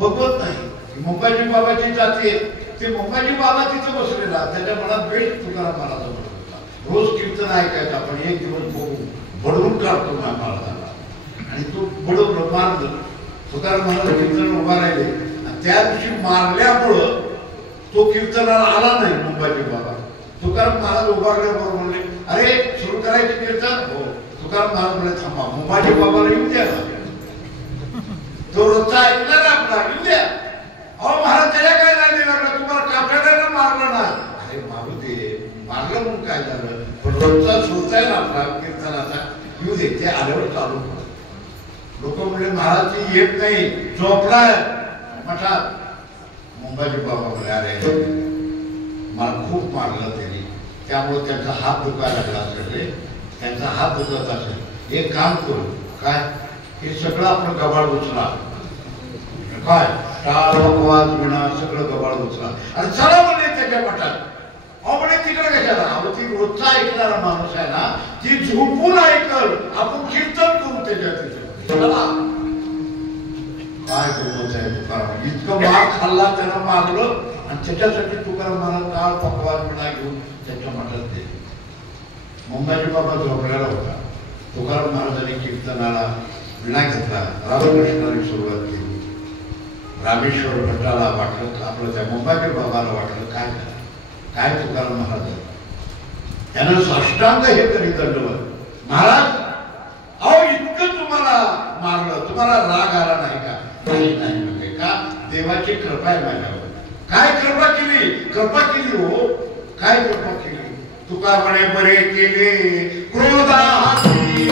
बघवत नाही. मुंबाजी बाबाची जाते, ते मुंबाजी बाबा तिथे बसलेला, त्याच्या मनात वेळ तुकाराम महाराज होता. रोज कीर्तन ऐकायचं. आपण एक दिवस बघू बडवून काढतो महाराजाला, आणि तो बडवलं मारलं. तुकाराम महाराज कीर्तन उभा राहिले, आणि त्या दिवशी मारल्यामुळं तो कीर्तनाला आला नाही मुंबाजी बाबा. तुकाराम महाराज उभारल्याबरोबर म्हणले, अरे सुरू करायचे कीर्तन. हो. तुकाराम महाराज म्हणले, थांबा, मुंबाजी बाबाला येऊ द्या ना, तो रोजचा ऐकणार आपला, येऊ द्या. अहो महाराज, त्याला काय नाही लागलं, तुम्हाला कापड्याला मारलं ना. अरे मारू दे, मारलं म्हणून काय झालं, पण रोजचा सुरता आहे ना आपला कीर्तनाचा, येऊ दे. ते आल्यावर चालू पडत. लोक म्हणले, महाराज ती येत नाही, झोपलाय मठात. मुंबाजी बाबा म्हणले, अरे मला खूप मारलं त्यांनी, त्यामुळे त्यांचा हात दुखायला लागला असेल, त्यांचा हात दुखत असेल. एक काम करू, काय, हे सगळं आपण गबाळ उचला, काय टाळ वाज म्हणा सगळं गबाळ उचला, आणि चला म्हणे त्याच्या मठात. अहो म्हणे, तिकडे कशाला. अहो ती रोजचा ऐकणारा माणूस आहे ना, ती झोपून ऐकल, आपण कीर्तन करू त्याच्यात. चला. काय गमत आहे तुकाराम, इतकं मार खाल्ला, त्यानं मारलं, आणि त्याच्यासाठी तुकाराम महाराज टाळ पकवाज म्हणा घेऊन त्याच्या मठात ते. मुंबाजी बाबा झोपलेला होता. तुकाराम महाराजांनी कीर्तनाला विणा घेतला, रामकृष्णाने सुरुवात केली. रामेश्वर भट्टाला वाटलं, आपलं त्या मुंबाजी बाबाला वाटलं, काय झालं, काय तुकाराम महाराज. त्यानं साष्टांग हे करी दंडवत, महाराज अहो इतकं तुम्हाला मारलं, तुम्हाला राग आला नाही का. नाही नाही म्हणजे का, देवाची कृपा आहे माझ्यावर. काय कृपा केली, कृपा केली हो, काय कृपा केली. तुका म्हणे, बरे केले क्रोधाहाती,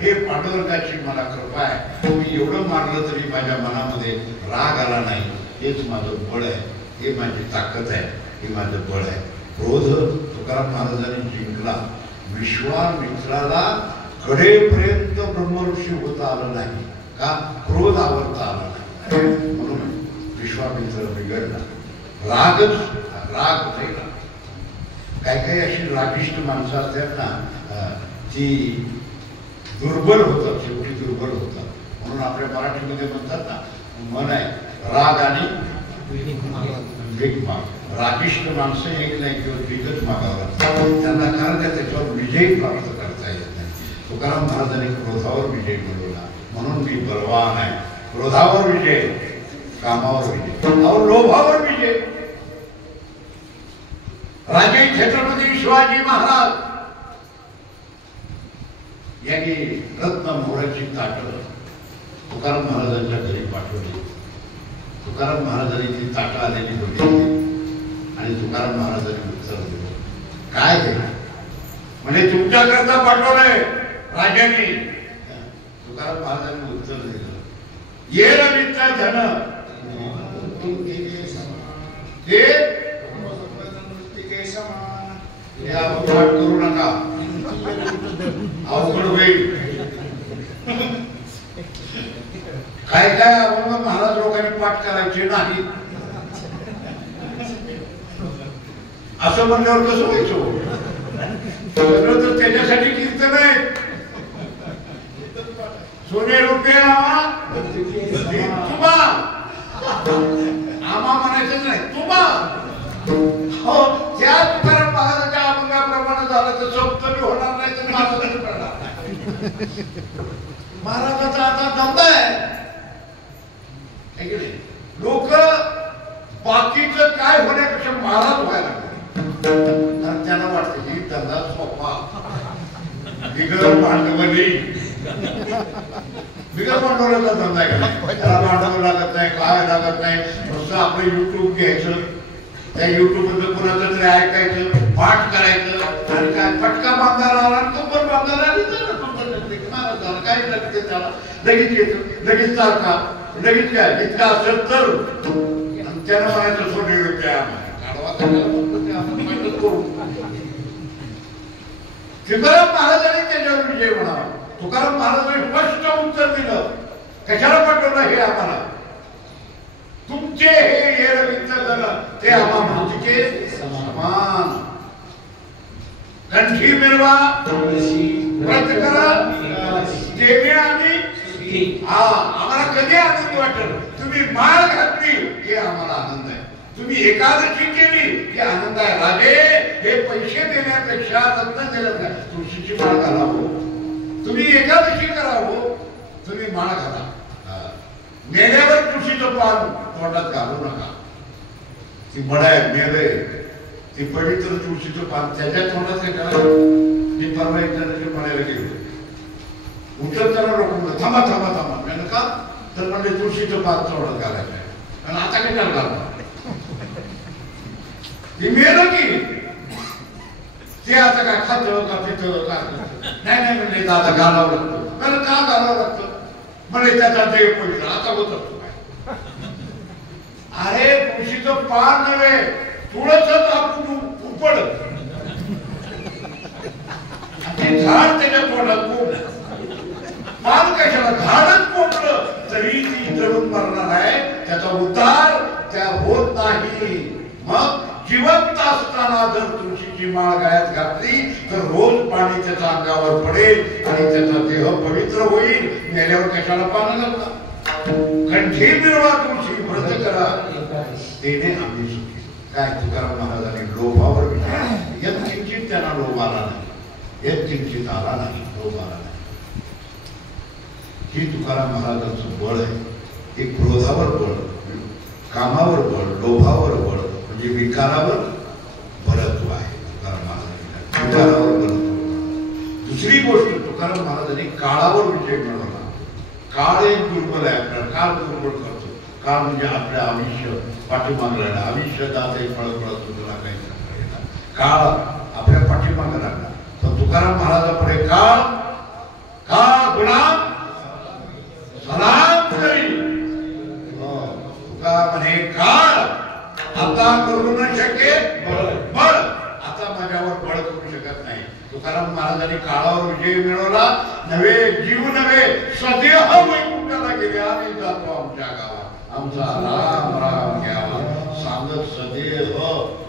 हे पांडुरंगाची मला कृपा आहे. तुम्ही एवढं मारलं तरी माझ्या मनामध्ये राग आला नाही. हेच माझं बळ आहे, हे माझी ताकद आहे, हे माझं बळ आहे. क्रोध तुकाराम महाराजांनी जिंकला. विश्वामित्राला कडेपर्यंत ब्रह्मऋषी होता आलं नाही का, क्रोध आवरता आला नाही. म्हणून विश्वामित्र बिघडला. रागच राग नाही ना. काही काही अशी रागिष्ट माणसं असतात ना, ती दुर्बल होतात, शेवटी दुर्बल होतात. म्हणून आपल्या मराठीमध्ये म्हणतात ना, मन आहे, राग आणि वेग माग. रागिष्ट माणसं एक नाही किंवा वेगच मागावं, त्यांना कारण काय, त्याच्यावर विजय प्राप्त करता येत नाही. तुकाराम महाराजांनी क्रोधावर विजय मिळवला. म्हणून मी बलवान आहे. क्रोधावर विजय, कामावर विजय, और लोभावर विजय. राजे छत्रपती शिवाजी महाराज यांनी रत्न मोहराची ताटं तुकाराम महाराजांच्या घरी पाठवली. तुकाराम महाराजांनी ती ताटं आलेली बघितली, आणि तुकाराम महाराजांनी उत्तर दिलं. काय केलं म्हणजे, तुमच्याकरता पाठवलंय राजांनी. तुकाराम महाराजांनी उत्तर दिलं, ये रविचा धन हे आपण पाठ करू नका, अवघड होईल. काय काय अभंग महाराज लोकांनी पाठ करायचे नाही, असं म्हणल्यावर कसं व्हायचं. सगळं तर त्याच्यासाठी कीर्तन आहे. सोने रुपये तुम्हा आम्हा म्हणायचं नाही, तुम्हा. हो, त्या तुकाराम महाराजांच्या अभंगाप्रमाणे झालं तर सप्तमी होणार नाही, तर महाराजांनी करणार नाही. महाराजाचा आता धंदा आहे. लोक बाकीचं काय होण्यापेक्षा महाराज व्हायला लागले, कारण त्यांना वाटतं ही धंदा सोपा, बिगर भांडवली, बिगर भांडवलाचा धंदा आहे. त्याला भांडवल लागत नाही, काय लागत नाही. नुसतं आपलं युट्यूब घ्यायचं, त्या युट्यूब मध्ये कोणाचं तरी ऐकायचं, पाठ करायचं, आणि काय फटका बांधायला आला तो पण बांधायला झालं काय लागते त्याला लगेच येतं लगेच सारखा लगेच काय इतका असेल तर आणि त्यानं म्हणायचं सोडले होते तुकाराम महाराजांनी त्याच्यावर विजय म्हणावा तुकाराम महाराजांनी स्पष्ट उत्तर दिलं कशाला पाठवलं हे आम्हाला तुमचे हे झालं ते आम्हा मूर्तीचे समान कंठी मिळवा व्रत करा देणे आणि आम्हाला कधी आनंद वाटेल तुम्ही माळ घातली हे आम्हाला आनंद आहे तुम्ही एकादशी केली की आनंद आहे राजे हे पैसे देण्यापेक्षा रत्न दिलं तुळशीची माळ घालावं तुम्ही एकादशी करावं तुम्ही माळ घाला मेल्यावर तुळशीचं पान तोंडात घालू नका ती बडाय मेले ती पवित्र तुळशीचं पान त्याच्या तोंडात काय करायचं मी परवा एकदा म्हणायला गेलो उचलताना लोक थांबा थांबा थांबा मी का तर म्हणजे तुळशीचं पान तोंडात घालायचं आहे आणि आता काय घालणार ती मेलं की ते आता काय खातं का पितं का नाही नाही म्हणजे दादा घालावं लागतं मला का घालावं लागतं म्हणजे त्याचा देव पडला आता होत असतो काय अरे तुळशीचं पान नव्हे तुळसच आपण उपड ते झाड त्याच्या तोंडात पोपलं पान कशाला झाडच पोपलं तरी ती जळून मरणार आहे त्याचा उद्धार त्या होत नाही मग जिवंत असताना जर तुळशीची माळ गळ्यात घातली तर रोज पाणी त्याच्या अंगावर पडेल आणि त्याचा देह पवित्र होईल मेल्यावर कशाला पानं घालता कंठी मिळवा तुळशी व्रत करा तेने आम्ही सुखी काय तुकाराम महाराजांनी लोभावर यत्किंचित त्यांना लोभ आला नाही यत्किंचित आला नाही लोभ आला नाही ही तुकाराम महाराजांचं बळ आहे हे क्रोधावर बळ कामावर बळ लोभावर बळ म्हणजे विकारावर बळत्व आहे तुकाराम महाराजांनी विकारावर बळत्व दुसरी गोष्ट तुकाराम महाराजांनी काळावर विजय मिळवला काळ एक दुर्बल आहे आपल्याला काळ दुर्बल करतो काळ म्हणजे आपलं आयुष्य पाठीमागे राहिला आयुष्य दात एक फळ पळत तुला काही काळ आपल्या पाठीमागे लागला तर तुकाराम महाराजापुढे काळ काळ गुलाम सलाम करी तुका म्हणे काळ आता करू न शके बळ आता माझ्यावर बळ करू शकत नाही तुकाराम महाराजांनी काळावर विजय मिळवला नव्हे जीव नव्हे सदेह वैकुंठाला गेले आणि जातो आमच्या गावात आमचा राम राम घ्यावा सांगत सदेह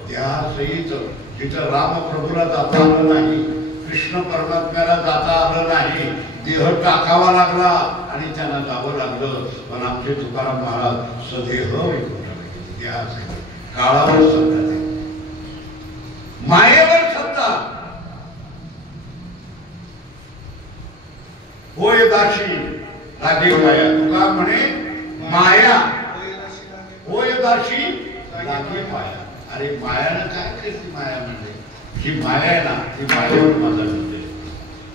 देहासहित जिथं राम प्रभूला जाता आलं नाही कृष्ण परमात्म्याला जाता आलं नाही देह टाकावा लागला आणि त्यांना जावं लागलं पण आमचे तुकाराम महाराज सदेह वैकुंठाला गेले देहासहित काळावर सत्ता मायेवर सत्ता होय दाशी लागे माया तुका म्हणे माया होय दाशी लागे माया अरे मायानं काय करते माया म्हणजे ही माया आहे ना ती मायेवर माझा म्हणते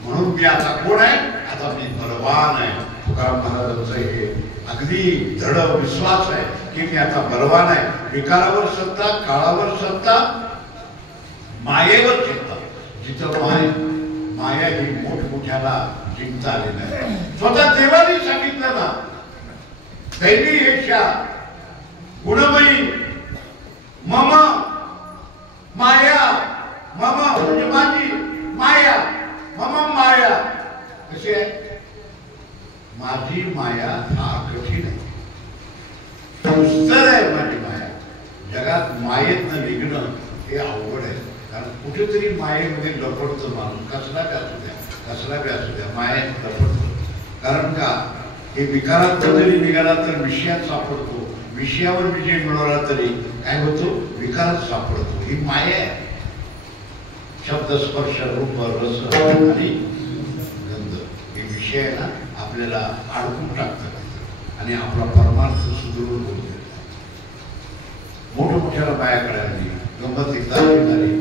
म्हणून मी आता कोण आहे आता मी बलवान आहे तुकाराम महाराजांचं हे अगदी दृढ विश्वास आहे की मी आता बलवान आहे विकारावर सत्ता काळावर सत्ता मायेवर सत्ता जिथं माया ही मोठमोठ्याला जिंकता आली नाही स्वतः देवानी सांगितलं ना दैवी हेक्षा गुणमयी मम माया मम म्हणजे माझी माया मम माया कशी आहे माझी माया फार कठीण आहे दुस्तर आहे माझी माया जगात मायेतनं निघणं हे अवघड आहे कारण कुठेतरी मायेमध्ये लपडतो माणूस कसला बी असू द्या मायेत लपडतो कारण का हे विकारात जरी निघाला तर विषयात सापडतो विषयावर विजय मिळवला तरी काय होतो विकारात सापडतो ही माया आहे शब्द स्पर्श रूप रस आणि गंध हे विषय ना आपल्याला अडकून टाकतात आणि आपला परमार्थ सुदृढ होऊन देतात मोठमोठ्याला बाया कळायला गंमत एकदा येणारी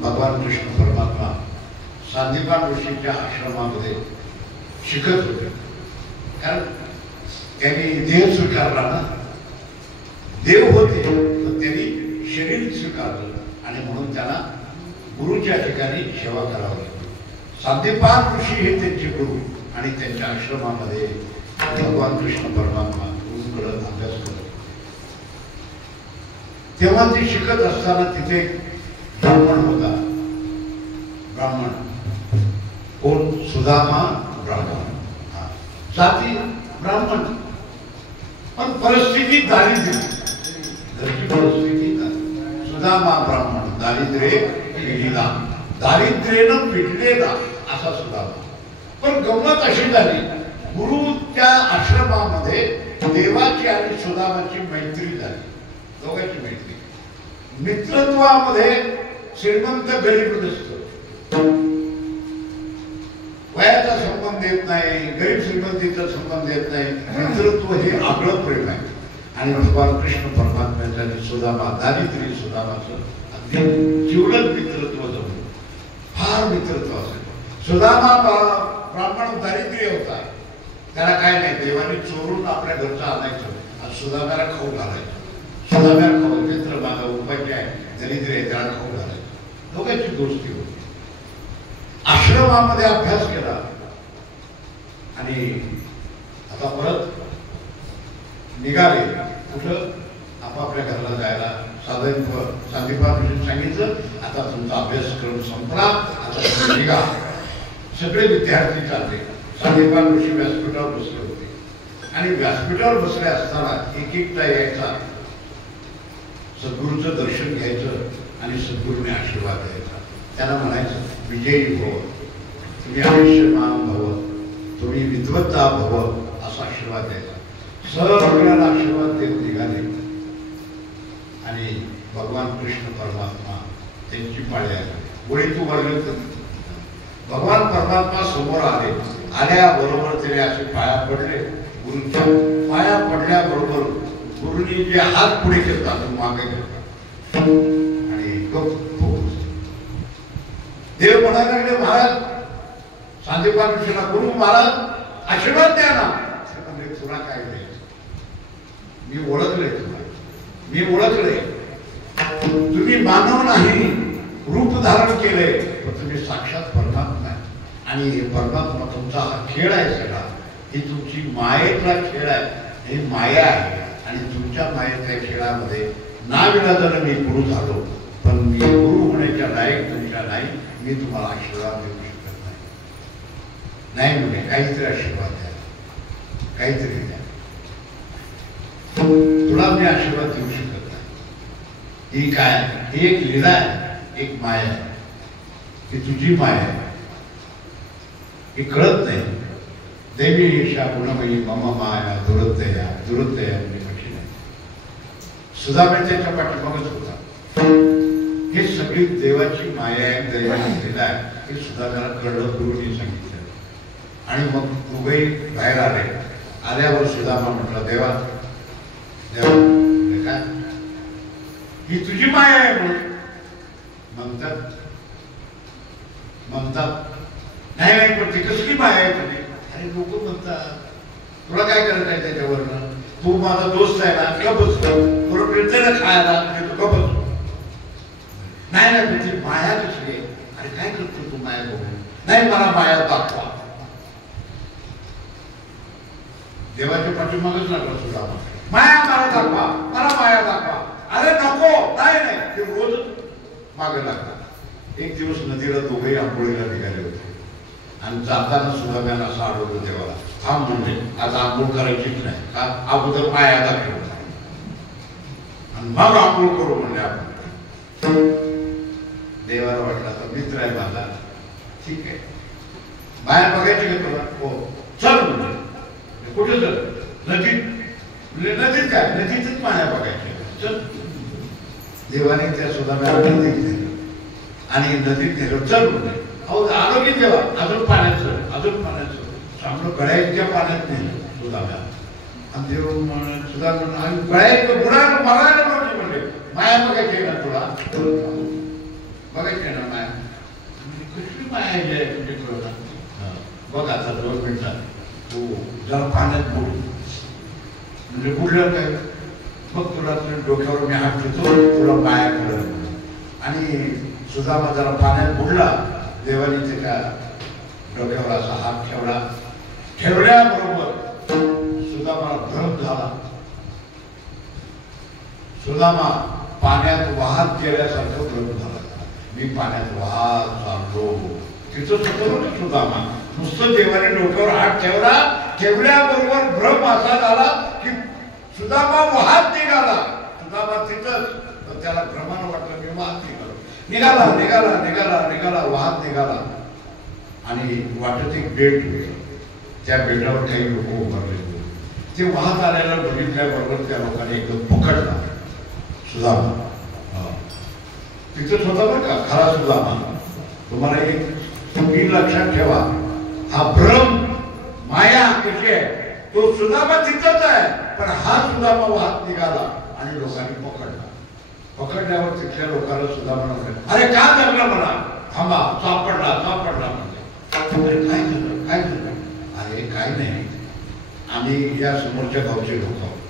भगवान कृष्ण परमात्मा सांदीपान ऋषींच्या आश्रमामध्ये शिकत होते कारण त्यांनी देह स्वीकारला ना देव होते तर त्यांनी शरीर स्वीकारलं आणि म्हणून त्यांना गुरुच्या ठिकाणी सेवा करावी लागली सांदीपान ऋषी हे त्यांचे गुरु आणि त्यांच्या आश्रमामध्ये भगवान कृष्ण परमात्मा गुरुकडे अभ्यास करत. तेव्हा ती शिकत असताना तिथे ब्राह्मण होता. ब्राह्मण कोण? सुदामा ब्राह्मण. जाती ब्राह्मण, पण परिस्थिती दारिद्र्य. घरची परिस्थिती सुदामा ब्राह्मण दारिद्र्य पिढीला, दारिद्र्यानं पिडलेला असा सुदामा. पण गंमत अशी झाली, गुरुच्या आश्रमामध्ये देवाची आणि सुदामाची मैत्री झाली. दोघांची मैत्री. मित्रत्वामध्ये श्रीमंत गरीब नसतो, वयाचा संबंध येत नाही, गरीब श्रीमंतीचा संबंध येत नाही. मित्रत्व हे आगळं प्रेम आहे. आणि भगवान कृष्ण परमात्म्याच्या सुदामा दारिद्र्य सुदामाचं अगदी जिवलग मित्रत्व जमलं. फार मित्रत्व असेल. सुदामा ब्राह्मण दारिद्र्य होता. त्याला काय नाही, देवाने चोरून आपल्या घरचं आणायचं आणि सुदाम्याला खाऊ घालायचं. सुदाम्याला खाऊ, मित्र माझा उपाय आहे, दरिद्र आहे, त्याला खाऊ घालायचं. दोघांची दोस्ती होती. आश्रमामध्ये अभ्यास केला आणि आता परत निघाले. कुठं? आपापल्या घराला जायला. सांदीपनाने सांगितलं, आता तुमचा अभ्यासक्रम संपला, आता तुम्ही निघा. सगळे विद्यार्थी चालले. सांदीपन ऋषी व्यासपीठावर बसले होते आणि व्यासपीठावर बसले असताना एक एकटा यायचा, सद्गुरूचं दर्शन घ्यायचं आणि सद्गुरूने आशीर्वाद द्यायचा. त्यांना म्हणायचं, विजयी भव, तुम्ही आयुष्यमान भव, तुम्ही विद्वत्ता भव, असा आशीर्वाद द्यायचा. सगळ्याला आशीर्वाद देत निघाले आणि भगवान कृष्ण परमात्मा त्यांची पाळी आली. गोळी तू वर्ग. भगवान परमात्मा समोर आले. आल्याबरोबर त्याने असे पाया पडले. गुरुच्या पाया पडल्याबरोबर गुरुनी जे हात पुढे केला तो मागे घेतला आणि देव म्हणायला लागले, महाराज सांदीपन ऋषीला, गुरु महाराज आशीर्वाद द्या ना. म्हणजे तुला काय द्यायचं? मी ओळखले तुला, मी ओळखले. तुम्ही मानव नाही, रूप धारण केले, पण तुम्ही साक्षात परमात्मा आहे. आणि हे परमात्मा तुमचा हा खेळ आहे सगळा. ही तुमची मायेतला खेळ आहे, ही माया आहे. आणि तुमच्या मायेच्या खेळामध्ये नाविलाजाने मी गुरु झालो, पण मी गुरु होण्याच्या लायक तुमच्या नाही. मी तुम्हाला आशीर्वाद देऊ शकत नाही. म्हणजे काहीतरी आशीर्वाद द्या, काहीतरी द्या. तुला मी आशीर्वाद देऊ शकत नाही. ही काय? ही एक लीला आहे, एक माया आहे. ही तुझी माया आहे, ही कळत नाही. देवी ईशा गुणमयी मम माया दुरतया दुरतया म्हणजे कशी नाही. सुदामा त्याच्या पाठीमागच होता. ही सगळी देवाची माया आहे, देवाची लीला आहे. हे सुदामाला कळलं, गुरुनी सांगितलं. आणि मग दोघेही बाहेर आले. आल्यावर सुदामा म्हटलं, देवा देवा काय ही तुझी माया आहे म्हणतात. नाही नाही, पण ती कसली माया आहे तुझी? अरे लोक म्हणतात, तुला काय करत आहे त्याच्यावरनं? तू माझा दोस्त आहे ना, का बसतो तुला मिळते ना खायला, तू का बसतो? नाही नाही, ती माया कसली आहे? अरे काय करतो तू माया बघून? नाही, मला माया दाखवा. देवाच्या पाठीमागच लागला सुद्धा, माया मला दाखवा, मला माया दाखवा. अरे नको, नाही नाही, ते रोज मागे लागतात. एक दिवस नदीला दोघेही आंघोळीला निघाले होते आणि जाताना सुद्धा त्यांना असं आढळलं देवाला, थांब म्हणजे आज आंघोळ करायचीच नाही का, अगोदर पाया दाखल आणि मग आंघोळ करू म्हणजे आपण. देवाला वाटला तर मित्र आहे माझा, ठीक आहे, बाहेर बघायची का तुला? हो, चल म्हणजे. कुठे चल? नदीत. नदीत काय? नदीतच पाण्या बघायचे. चल. देवाने त्या सुद्धा नदीत नेलं आणि नदीत नेलं. चल म्हणजे अहो आलो की देवा, अजून पाण्याचं, अजून पाण्याचं. चांगलं गळ्याच्या पाण्यात नेलं सुद्धा. आणि देव सुद्धा म्हणून गळ्यात बुडायला मरायला नव्हते म्हणजे माया बघायची ना तुला, बघायची ना माया. कसली माया आहे तुझी तुला? बघ आता 2 मिनिटात तू जरा पाण्यात बुड म्हणजे बुडलं काय बघ, तुला डोक्यावर मी हात घेतो, तुला माया कळलं. आणि सुदामा जरा पाण्यात बुडला. देवाने त्याच्या डोक्यावर असा हात ठेवला ठेवल्याबरोबर सुदामा भ्रम झाला. सुदामा पाण्यात वाहत गेल्यासारखं भ्रम झाला. मी पाण्यात वाहत चाललो. तिथं स्वतः सुदामा नुसतं देवाने डोक्यावर हात ठेवल्याबरोबर भ्रम असा झाला की सुदामा वाहत निघाला. सुदामा तिथंच त्याला भ्रमानं वाटलं मी वाहत निघाला. निघाला वाहत निघाला. आणि वाटत एक बेट होतं. त्या बेटावर काही लोक उभारले होते. ते वाहत आल्याला बघितल्याबरोबर त्या लोकांनी एकदम पकडला सुदामा. तिथं होता बरं का खरा सुदामा. तुम्हाला एक लक्षात ठेवा, हा भ्रम माया कशी आहे, तो सुदामा तिथंच आहे, पण हा सुदामा वाहत निघाला आणि लोकांनी पकडला. पकडल्यावर तिथल्या लोकांना सुदामा म्हणाले, अरे का धरलं मला? थांबा, सापडला म्हणजे काय झालं? अरे काय नाही, आम्ही या समोरच्या गावचे लोक आहोत.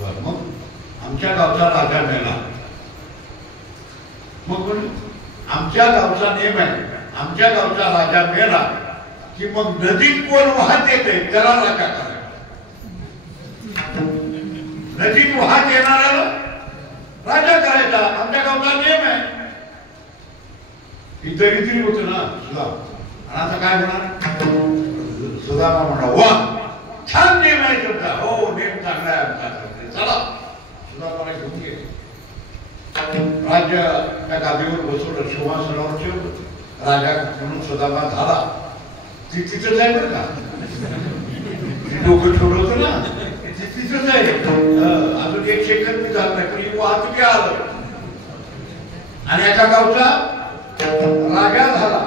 बरं, मग आमच्या गावचा राजा मेला. मग आमच्या गावचा नियम आहे, आमच्या गावचा राजा मेला की मग नदीत कोण वाहत येते त्याला राजा करायचा. नदीत वाहत येणाऱ्याला राजा करायचा, आमच्या गावचा नियम आहे. ही दरिद्री होत ना सुदामा. आणि आता काय होणार? सुदामा म्हणा, वा छान नियम आहे तुमचा. हो, नियम चांगला आहे आमचा. चला, सुदामाला घेऊन गेले. राज्य त्या गादीवर बसवलं, सिंहासनावर ठेवलं. राजा म्हणून सुदामा झाला. ती तिथंच आहे बरं का, ती डोकं ठेवलं होतं ना, ती तिथंच आहे. अजून एक सेकंद मी झालं नाही, पण ही वाहतुकी आलं. आणि एका गावचा राजा झाला.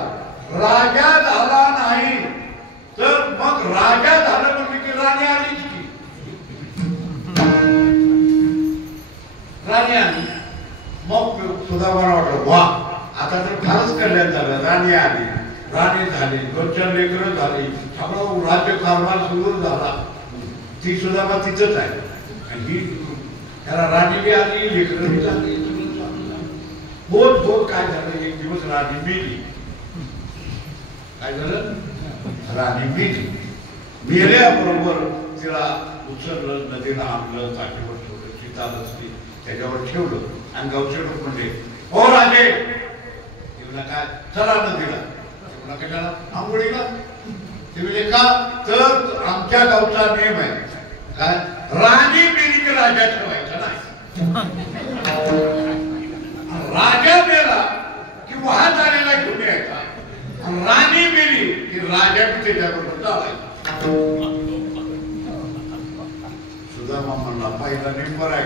राजा झाला नाही तर मग राजा झालं म्हणजे की राणी आलीच की. राणी आली. मग सुदामाला वाटलं, वा आता तर फारच कल्याण झालं. राणी आली, राणी झाली, दोन-चार लेकरं झाली, सगळं राज्य कारभार सुरू झाला. ती सुदामा तिथंच आहे. आणि त्याला राणी बी आली, लेकरं बी झाली. होत काय झालं, एक दिवस राणी मेली. काय झालं? राणी मेली. मेल्याबरोबर तिला उचललं, नदीला आणलं, काठीवर ठेवलं, चिता असली त्याच्यावर ठेवलं. आणि गावचे लोक म्हणजे, हो राजे, काय चला नदीला. कशाला? आंघोळीला. ते म्हणजे का तर आमच्या गावचा नियम आहे काय, राणी मेली की राजा ठेवायचा नाही. राजा मेला की वाहत आलेला घेऊन यायचा. राणी मेली की राजा त्याच्याबरोबर चालायचा. सुदामा म्हणला, पहिला निंबर आहे.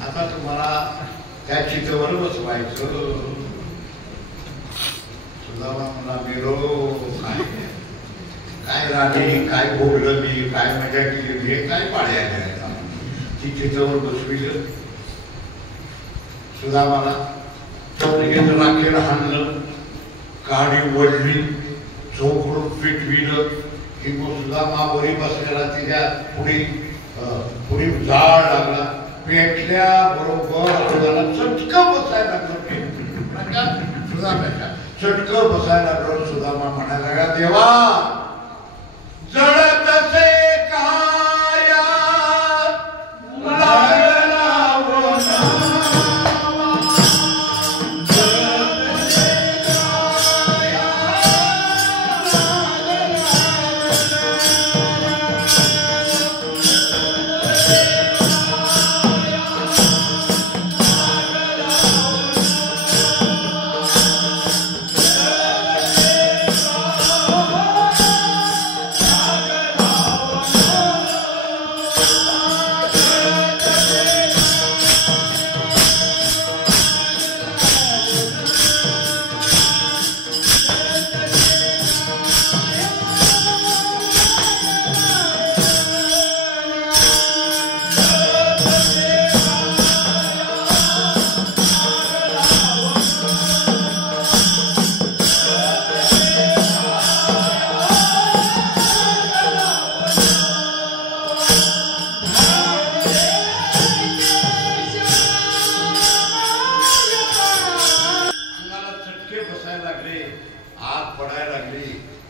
आता तुम्हाला त्या चितेवर बसवायचं. सुदामा म्हणला, मेरो काय राणी, काय भोगलं मी, काय मजा केली मी, काय पाळ्या घ्यायचा. ती चितेवर बसविलं. सुदामाला राखेला हाणलं, काडी वडली, चौकडून पेटविलं की मग सुदामा वरी बसलेला तिच्या पुढे जाळ लागला. पेटल्या बरोबर अंगाला चटकं बसायला लागलं. सुदामाच्या चटकं बसायला लागलं. सुदामा म्हणायला लागला, देवा जळत असे काया लागला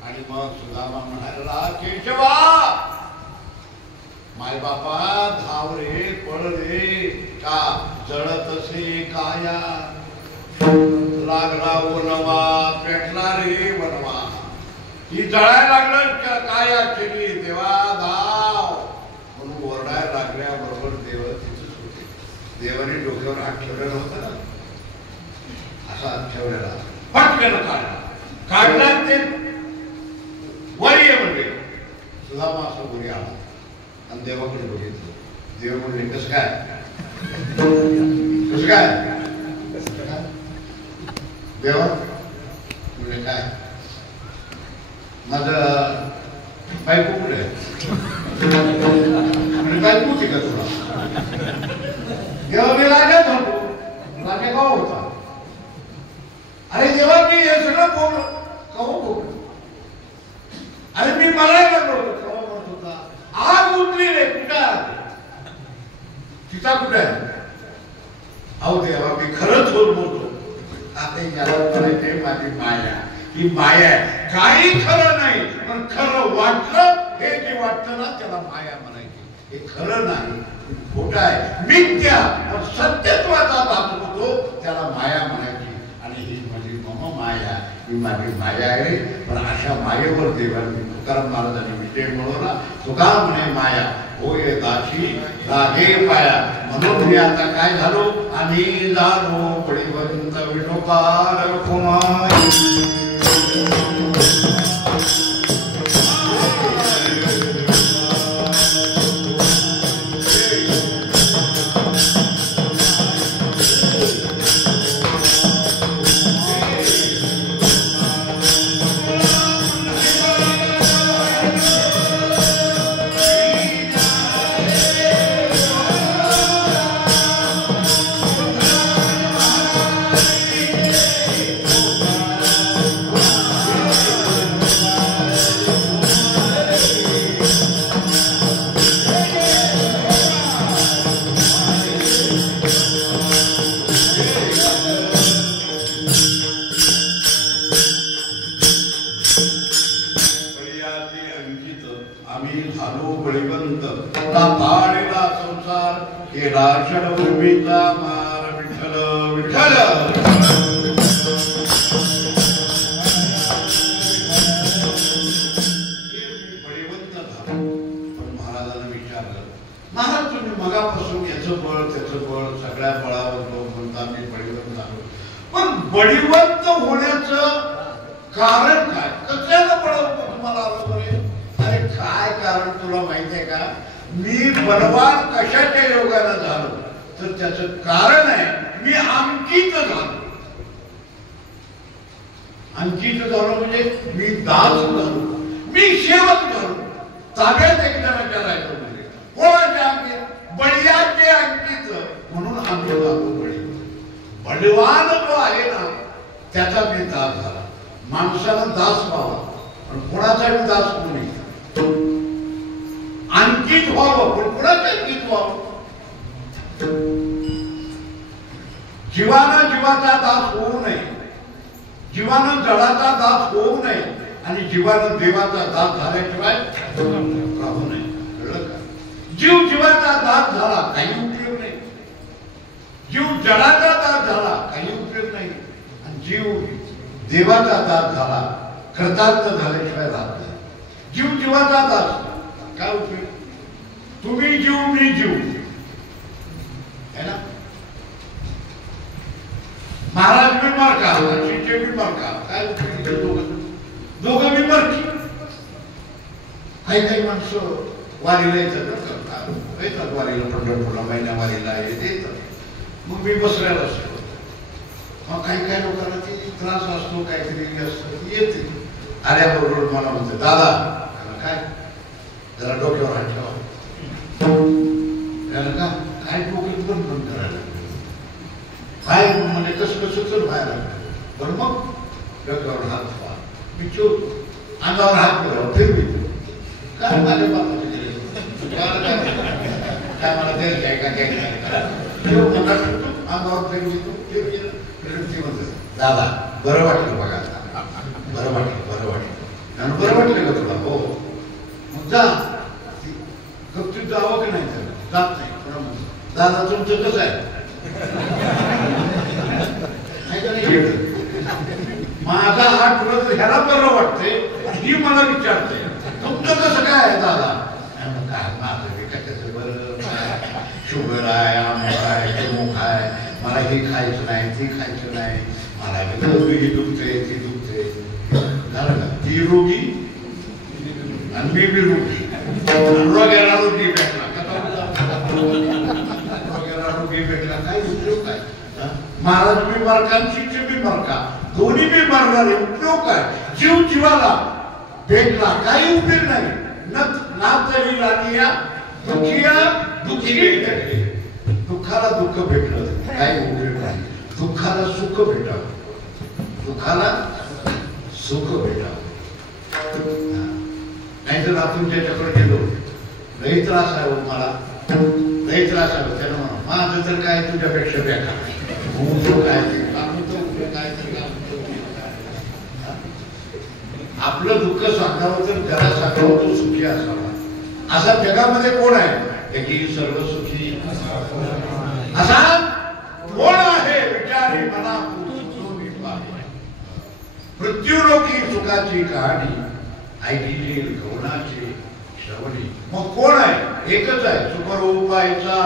आणि मग सुदामा म्हणाला, केशवा माय बापा धाव रे, पळ रे, का जळत असे काया, लागला वनवा, पेटला रे वनवा, ही जळायला लागलं काया केली, देवा धाव म्हणून ओरडायला लागल्याबरोबर देव तिथेच होते. देवाने डोक्यावर हात ठेवलेला होता ना, असा हात ठेवलेला, पटकन काढला ते वर ये म्हणजे. सुदामा असं वरी आला आणि देवाकडे बघितलं. देव म्हणले, कसं काय, कसं काय देवा? म्हणजे काय, माझं बायको कुठे आहे? म्हणजे बायको होती का तुला? देवा मी राजाच होतो. राजा का होता? अरे देवा मी हे सगळं बोल कहो बोल. अरे मी मरायला लागलो होतो कहो म्हणत होता. आग उठली रे, कुठं तिचा कुठे आहे? अहो देवा मी खरंच बोलतो. आता याला म्हणायचे माझी माया, ही माया आहे. काही खरं नाही, पण खरं वाटलं, हे जे वाटतं ना त्याला माया म्हणायची. हे खरं नाही, खोटं आहे, मिथ्या, पण सत्यत्वाचा दाखवतो त्याला माया म्हणायची. आणि ही माझी मम माया, ही माझी माया आहे. पण अशा मायेवर देवाने तुकाराम महाराजांनी विजय मिळवला. तुका म्हणे माया होय दाची लागे पाया. म्हणून मी आता काय झालो, आम्ही झालो बळीवंत विठोबार कुमार. आम्ही झालो बळीवंत, ताळेला संसार केला षडभूमीचा मार. विठ्ठल विठ्ठल. बळीवंत झालो. पण महाराजांना विचारलं, महाराज तुम्ही मगापासून याचं बळ त्याचं बळ सगळ्या बळावर म्हणता मी बळीवंत झालो, पण बळीवंत होण्याचं कारण काय, कशाला बळवतो तुम्हाला आलं बरे? अरे काय कारण तुला माहितीये का? मी बलवान कशाच्या योगाने झालो, तर त्याचं कारण आहे मी अंकित झालो. अंकित झालो म्हणजे मी दास झालो, मी सेवक झालो, ताब्यात एक जणाच्या राहिलो. म्हणजे कोणाच्या अंकित? बळीयाचे अंकित, म्हणून आम्ही झालो बळी. बलवान जो आहे ना त्याचा मी दास झाला. माणसाला दास व्हावा, पण कोणाचा मी दास होऊ नये. अंकित व्हावं, पण कोणाचं अंकित व्हावं? जीवानं जीवाचा दास होऊ नये, जीवानं जळाचा दास होऊ नये, आणि जीवानं देवाचा दास झाल्याशिवाय राहू नये. कळलं का? जीव जीवाचा दास झाला काही उपयोग नाही, जीव जळाचा दास झाला काही उपयोग नाही, आणि जीव देवाचा दास झाला कृतार्थ झाल्याशिवाय राहत नाही. जीव जीवाचा दास काय उपयोग? तुम्ही जीव मी जीव है ना. महाराज भी मर का, शिष्य भी मर का, काय उपयोग? दोघं बी मरकी. काही माणसं वारीला येतात वारीला, पंढरपूरला महिन्या वारीला येतात. मग मी बसलेला असतो. मग काही लोकांना ते त्रास असतो, काहीतरी असतं, येते. आल्याबरोबर मला म्हणते, दादा काय जरा डोक्यावर हात ठेवा. का काय डोक्यात बंद करायला काय म्हणजे कसं तर व्हायला लागलं. बरं मग डोक्यावर हात ठेवा. मी चोप अंगावर हात फिरवा फिरवितो. काय माझ्या बापाचे काय मला द्यायचं काय काय अंगावर फिरवितो फिरवितो. दादा बरं वाटलं बघा, बरं वाटलं आणि बरं वाटलं का तुला? हो. मग जा. गपचूप जावं की नाही? जात नाही. दादा तुमचं कसं आहे? माझा हात तुला ह्याला बरं वाटते, ही मला विचारते तुमचं कसं काय आहे दादा? काय माझं कसं बरं, शुगर आहे, आंबा आहे, प्रमुख आहे, मला हे खायचं नाही, ते खायचं नाही, मला ही दुखते, ती दुखते. झालं का? ती रोगी आणि मी बी रोगी. रोग्याला रोगी भेटला, रोग्याला रोगी भेटला, काय उपयोग काय? महाराज बी मारका, शिष्य बी मारका, दोन्ही बी मारणारे, उपयोग काय? जीव जीवाला भेटला काही उपयोग नाही. ना तरी रानिया दुखिया दुखी भेटले. दुःखाला दुःख भेटलं काही उपयोग नाही. दुःखाला सुख भेटावं, दुःखाला सुख भेटावं. नाहीतर आपण त्याच्याकडे गेलो, लई त्रास आहे मला, लई त्रास आहे, त्यानं म्हणा माझं तर काय तुझ्यापेक्षा बेकार काय आपलं दुःख सांगावं तर जरा सांगावं तो सुखी असावा. असा जगामध्ये कोण आहे की सर्व सुखी? असा कोण आहे विचारी मना मृत्यूलोकी सुखाची कहाणी ऐकली गौणाची श्रवणी. मग कोण आहे? एकच आहे, सुखरूपायचा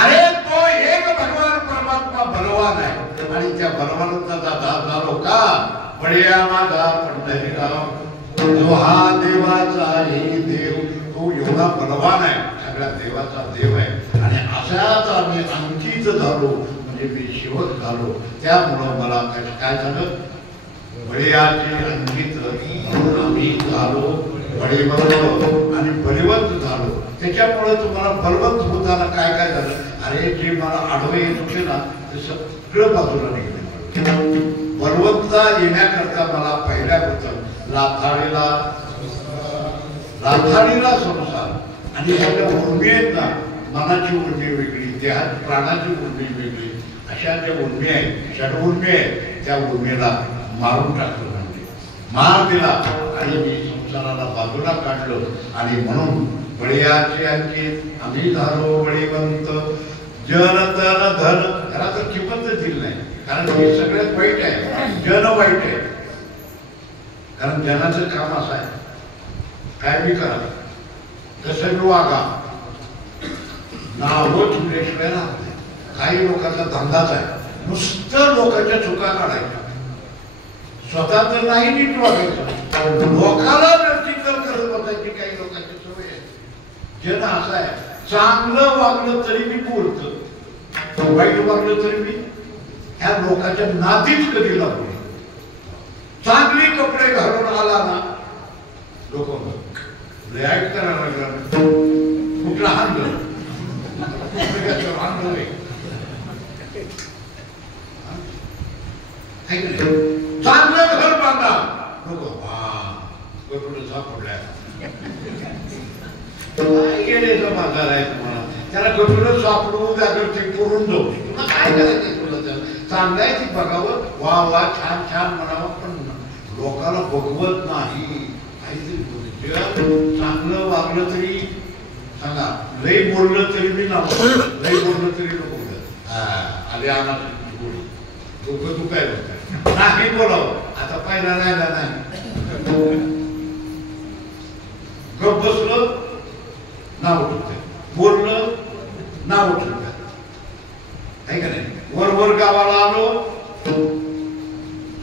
अरे तो एक भगवान परमात्मा बलवान आहे. आणि त्या बलवानाचा दादा झालो का? बळीया माझा पंढरीराव, जो हा देवाचाही देव, तो एवढा बलवान आहे, सगळ्या देवाचा देव आहे. आणि अशाच आम्ही अंकित झालो, म्हणजे मी शिवक झालो. त्यामुळं मला काय झालं? बळीयाचे अंकित आम्ही झालो, बळीवंत आणि बलवंत झालो. त्याच्यामुळे तुम्हाला बलवंत होताना काय काय झालं? अरे जे मला आडवे येत होते ना ते सगळं बाजूला निघले. बलवंतला येण्याकरता मला पहिल्या प्रथम लाथाडीला संसार आणि ह्याच्या उर्मी आहेत ना, मनाची उर्मी वेगळी, देहात प्राणाची उर्मी वेगळी, अशा ज्या उर्मी आहेत, षडउर्मी आहेत, त्या उर्मीला मारून टाकलं, म्हणजे मार दिला आणि मी संसाराला बाजूला काढलं. आणि म्हणून बळीयाचे अंकित आम्ही झालो बळीवंत. जन तन धन याला तर किंमत दिली नाही, कारण हे सगळ्यात वाईट आहे. जन वाईट आहे, कारण जनाचं काम असं आहे काय बी करा, कसं बी वागा, नाव ठेवल्याशिवाय राहत नाही. काही लोकांचा धंदाच आहे नुसतं लोकांच्या चुका काढायच्या, स्वतः तर नाही नीट वागायचं, लोकाला टीचर करत बसायची काही लोकांची सवय आहे. जन असं आहे, चांगलं वागलं तरी मी बोलतो, वाईट वागलं तरी मी ह्या लोकांच्या नादीच कधी लागू नये. चांगली कपडे घालून आला ना लोक लॅक करायला लागला, कुठला हाणलं चांगलं घर बांधा लोक कुठं सापडलाय गेलेचा बाजार आहे तुम्हाला, त्याला गटून सापडू त्याकडे ते करून जाऊ, तुला काय करायचं? तुला चांगलं आहे ती बघावं, वा वा छान छान म्हणावं, पण लोकांना बघवत नाही. चांगलं वागलं तरी सांगा, लई बोललं तरी मी नाव, लई बोललं तरी लोक बोलत आले आणा डोकं तू काय बोलताय, नाही बोलावं. आता पाहिला राहिला नाही, गप बसलं नाव उठवते, बोललं नाव उठवते, आहे का नाही? वर गावाला आलो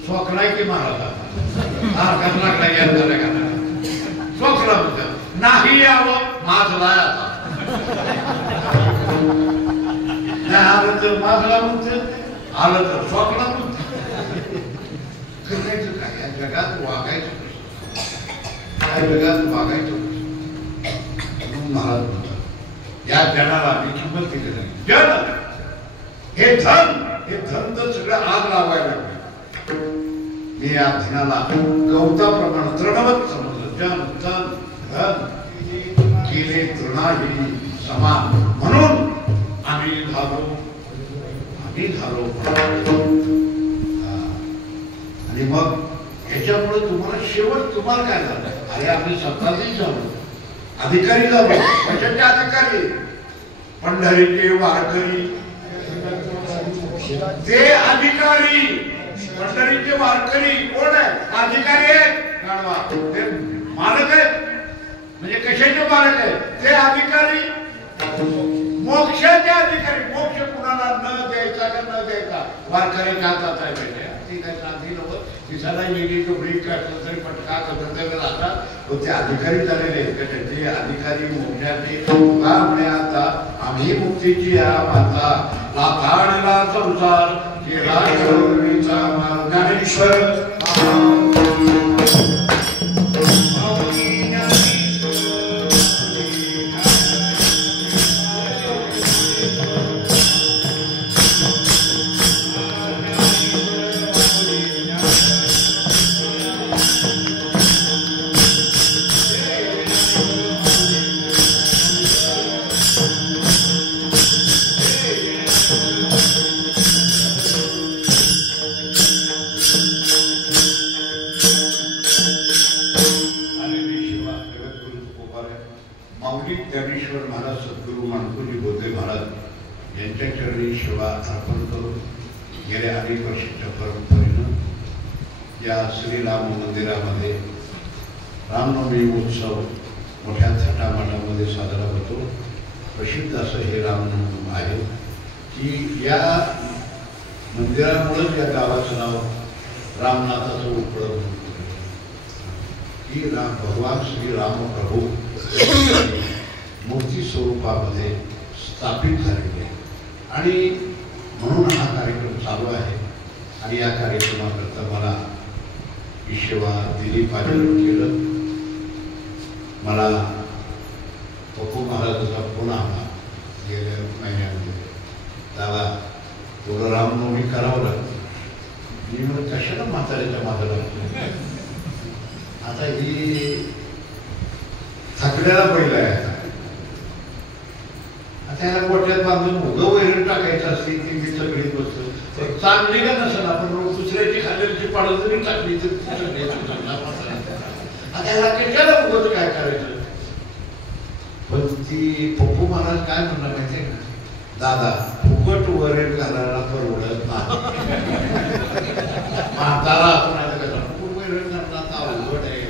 सोकलाय की महाराज कसला काय सोकला म्हणतात, नाही यावं माझला आता नाही आलं तर माझला म्हणतात, आलं तर सोकला म्हणतात. करायचं काय? या जगात वागायचं कसं? या जगात वागायचं कसं? महाराज म्हणतात या जनाला मी किंमत दिली नाही. जन हे धन तर सगळं आग लावायला लागले. मी या धनाला गवताप्रमाणे तृणवत समजलं. जन धन धन केले तृणाही समान, म्हणून आम्ही झालो आणि मग ह्याच्यामुळे तुम्हाला शेवट तुम्हाला काय झालं, अरे आपली सत्ता नाही झालं, अधिकारी झालो. कशाचे अधिकारी? पंढरीचे वारकरी, ते अधिकारी. पंढरीचे वारकरी कोण आहे? अधिकारी आहेत. ते मालक आहेत. म्हणजे कशाचे मालक आहेत? ते अधिकारी. मोक्षाचे अधिकारी. मोक्ष कुणाला न द्यायचा का न द्यायचा वारकरी का जात आहे पाहिजे. ती काय चांगली नव्हतं, दिसायला वेगळी टोपडी काय तरी पटका करत राहतात. ते अधिकारी झालेले आहेत. कशाचे अधिकारी? मोक्षाचे. का म्हणे आता आम्ही मुक्तीची या माता लाथाडला संसार केला करुणीचा ज्ञानेश्वर. ज्ञानेश्वर महाराज सद्गुरू माणकोजी बोधे महाराज यांच्या चरणी सेवा अर्पण करून गेल्या अनेक वर्षाच्या परंपरेनं या श्रीराम मंदिरामध्ये रामनवमी उत्सव मोठ्या थाटामाटामध्ये साजरा होतो. प्रसिद्ध असं हे रामनवमी आहे की या मंदिरामुळेच या गावाचं नाव रामनाथाचं उपलब्ध होतं की भगवान श्रीराम प्रभू मूर्ती स्वरूपामध्ये स्थापित झालेले आणि म्हणून हा कार्यक्रम चालू आहे. आणि या कार्यक्रमाकरता मला ही सेवा दिली पाहिजे केलं. मला पप्पू महाराजांचा फोन आला गेल्या महिन्यामध्ये, दादा थोडं रामनवमी करावं लागतं. मी म्हणून कशाला म्हाताऱ्याच्या मागे लागतो, आता ही थकल्याला पहिला आहे. त्याला गोट्यात बांधून उगं वैरण टाकायचं असते ती मी सगळी बसतो. चांगली का नसेल, आपण दुसऱ्याची खाल्ल्याची पाडत जरी टाकली तर त्याला कशाला उगत काय करायचं. पण ती पप्पू महाराज काय म्हणणार माहितीये का, दादा फुकट वैरण घालायला परवडत नाही. म्हातारा फुकट वैरण घालणार अवघड आहे.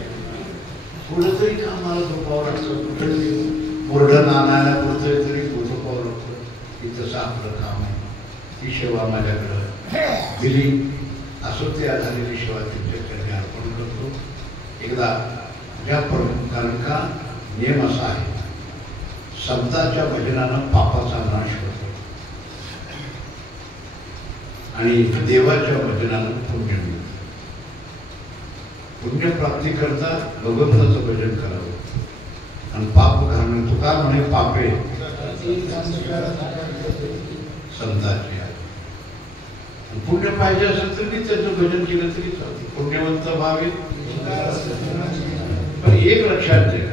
थोडं तरी कामाला झोपावं लागतं, कुठं मुरडण आणायला पुरतंय तरी झोपावं लागतं. की तसं आपलं काम आहे. ती सेवा माझ्याकडं दिली असो ते झालेली सेवा त्यांच्याकडे अर्पण करतो. एकदा ज्या कारण का नियम असा आहे, संतांच्या भजनानं पापाचा नाश होतो आणि देवाच्या भजनानं पुण्य मिळतं. पुण्यप्राप्ती करता भगवंताचं भजन करावं आणि पाप घालणं. तुका म्हणे पापे संतांची. पुण्य पाहिजे असेल तर मी त्याचं भजन केलं तरी चालते. पुण्यवंत व्हावे. पण एक लक्षात घ्या,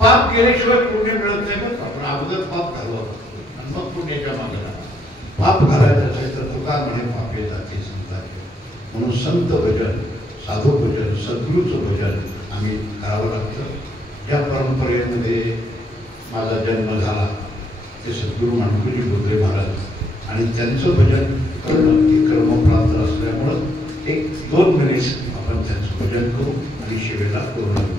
पाप केल्याशिवाय पुण्य मिळत नाही. बरं आपण अगोदर पाप घालवा आणि मग पुण्याच्या मागला पाप घालायचं असेल तर तुका म्हणे पापे जाते संतांची. म्हणून संत भजन, साधू भजन, सद्गुरूचं भजन आम्ही करावं लागतं. ज्या परंपरेमध्ये माझा जन्म झाला ते सद्गुरू माणकोजी बोधे महाराज आणि त्यांचं भजन करणं हे कर्मप्राप्त असल्यामुळं 1-2 मिनिट आपण त्यांचं भजन करू आणि शिवेला पूर्ण करू.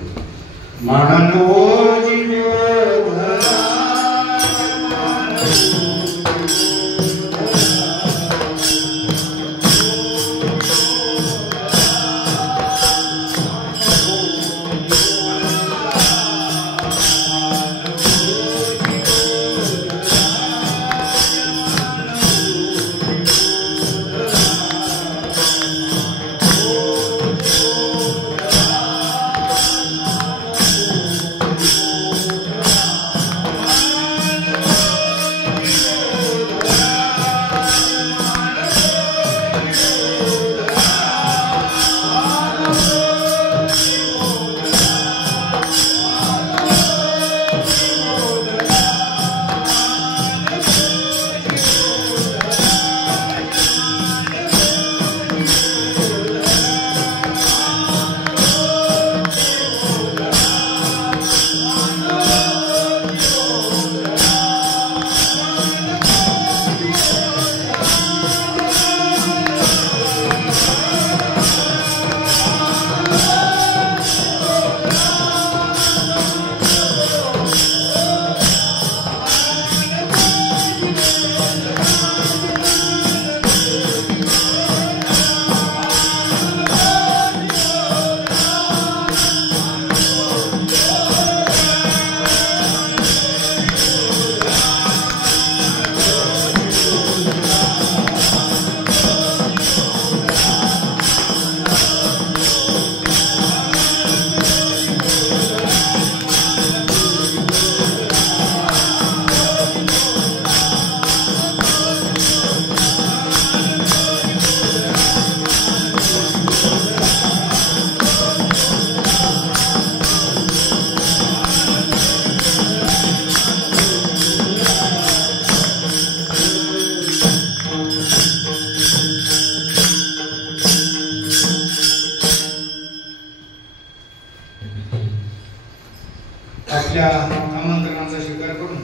माझ्या आमंत्रणाचा स्वीकार करून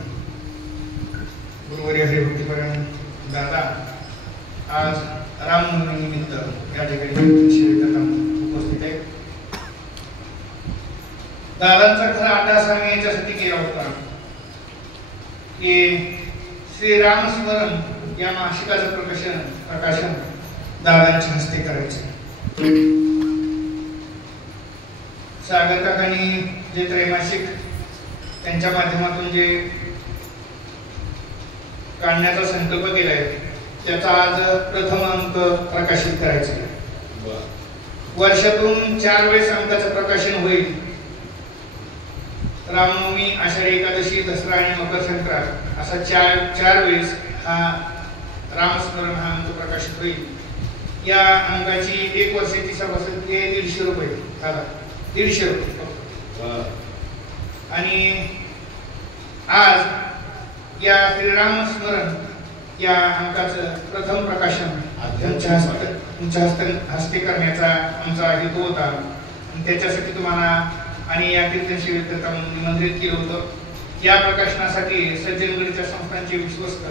गुरुवर्य हरिभक्तीपरायण दादा आज रामनवमी निमित्त या ठिकाणी शिबिरात उपस्थित आहे. दादांचा खरा अट्टास आम्ही याच्यासाठी केला होता की श्रीराम स्मरण या मासिकाचं प्रकाशन दादांच्या हस्ते करायचे. सागर काकांनी जे त्रैमासिक त्यांच्या माध्यमातून जे काढण्याचा संकल्प केलाय त्याचा आज प्रथम अंक प्रकाशित करायचा आहे. वर्षातून 4 वेळेस अंकाचं प्रकाशन होईल. रामनवमी, आषाढी एकादशी, दसरा आणि मकर संक्रांत असा चार वेळेस हा रामस्मरण हा अंक प्रकाशित होईल. या अंकाची 1 वर्षाची सभासद 150 रुपये दादा, 150 रुपये. आणि आज या श्रीराम स्मरण या अंकाचं प्रथम प्रकाशन तुमच्या हस्ते करण्याचा आमचा हेतू होता. आणि त्याच्यासाठी तुम्हाला आणि या कीर्तन शिबिरात निमंत्रित केलं होतं. या प्रकाशनासाठी सज्जनगडच्या संस्थांचे विश्वस्त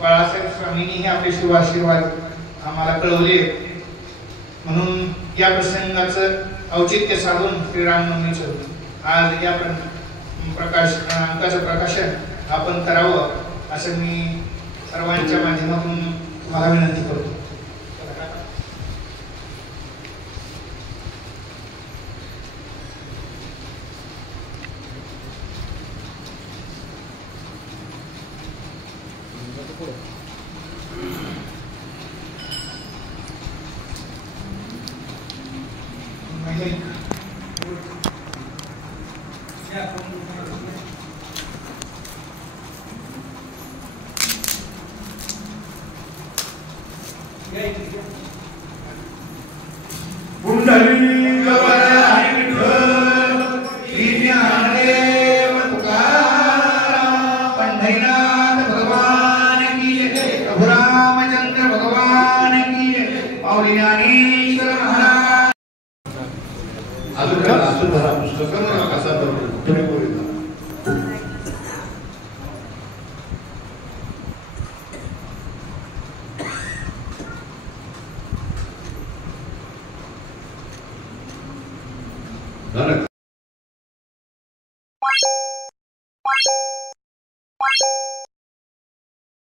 बाळासाहेब स्वामींनी आपले शुभ आशीर्वाद आम्हाला कळवले. म्हणून या प्रसंगाचं औचित्य साधून श्रीरामनवमीचं आज या अंकाचं प्रकाशन आपण करावं असं मी सर्वांच्या माध्यमातून तुम्हाला विनंती करतो. पुंडलिक वराय विठ्ठल ज्ञानदेव तुकाराम पंढरीनाथ भगवान की जय, प्रभु रामचंद्र भगवान की जय, माऊली ज्ञानेश्वर महाराज. असं धरा पुस्तक कसा पुढे पुढे झालं.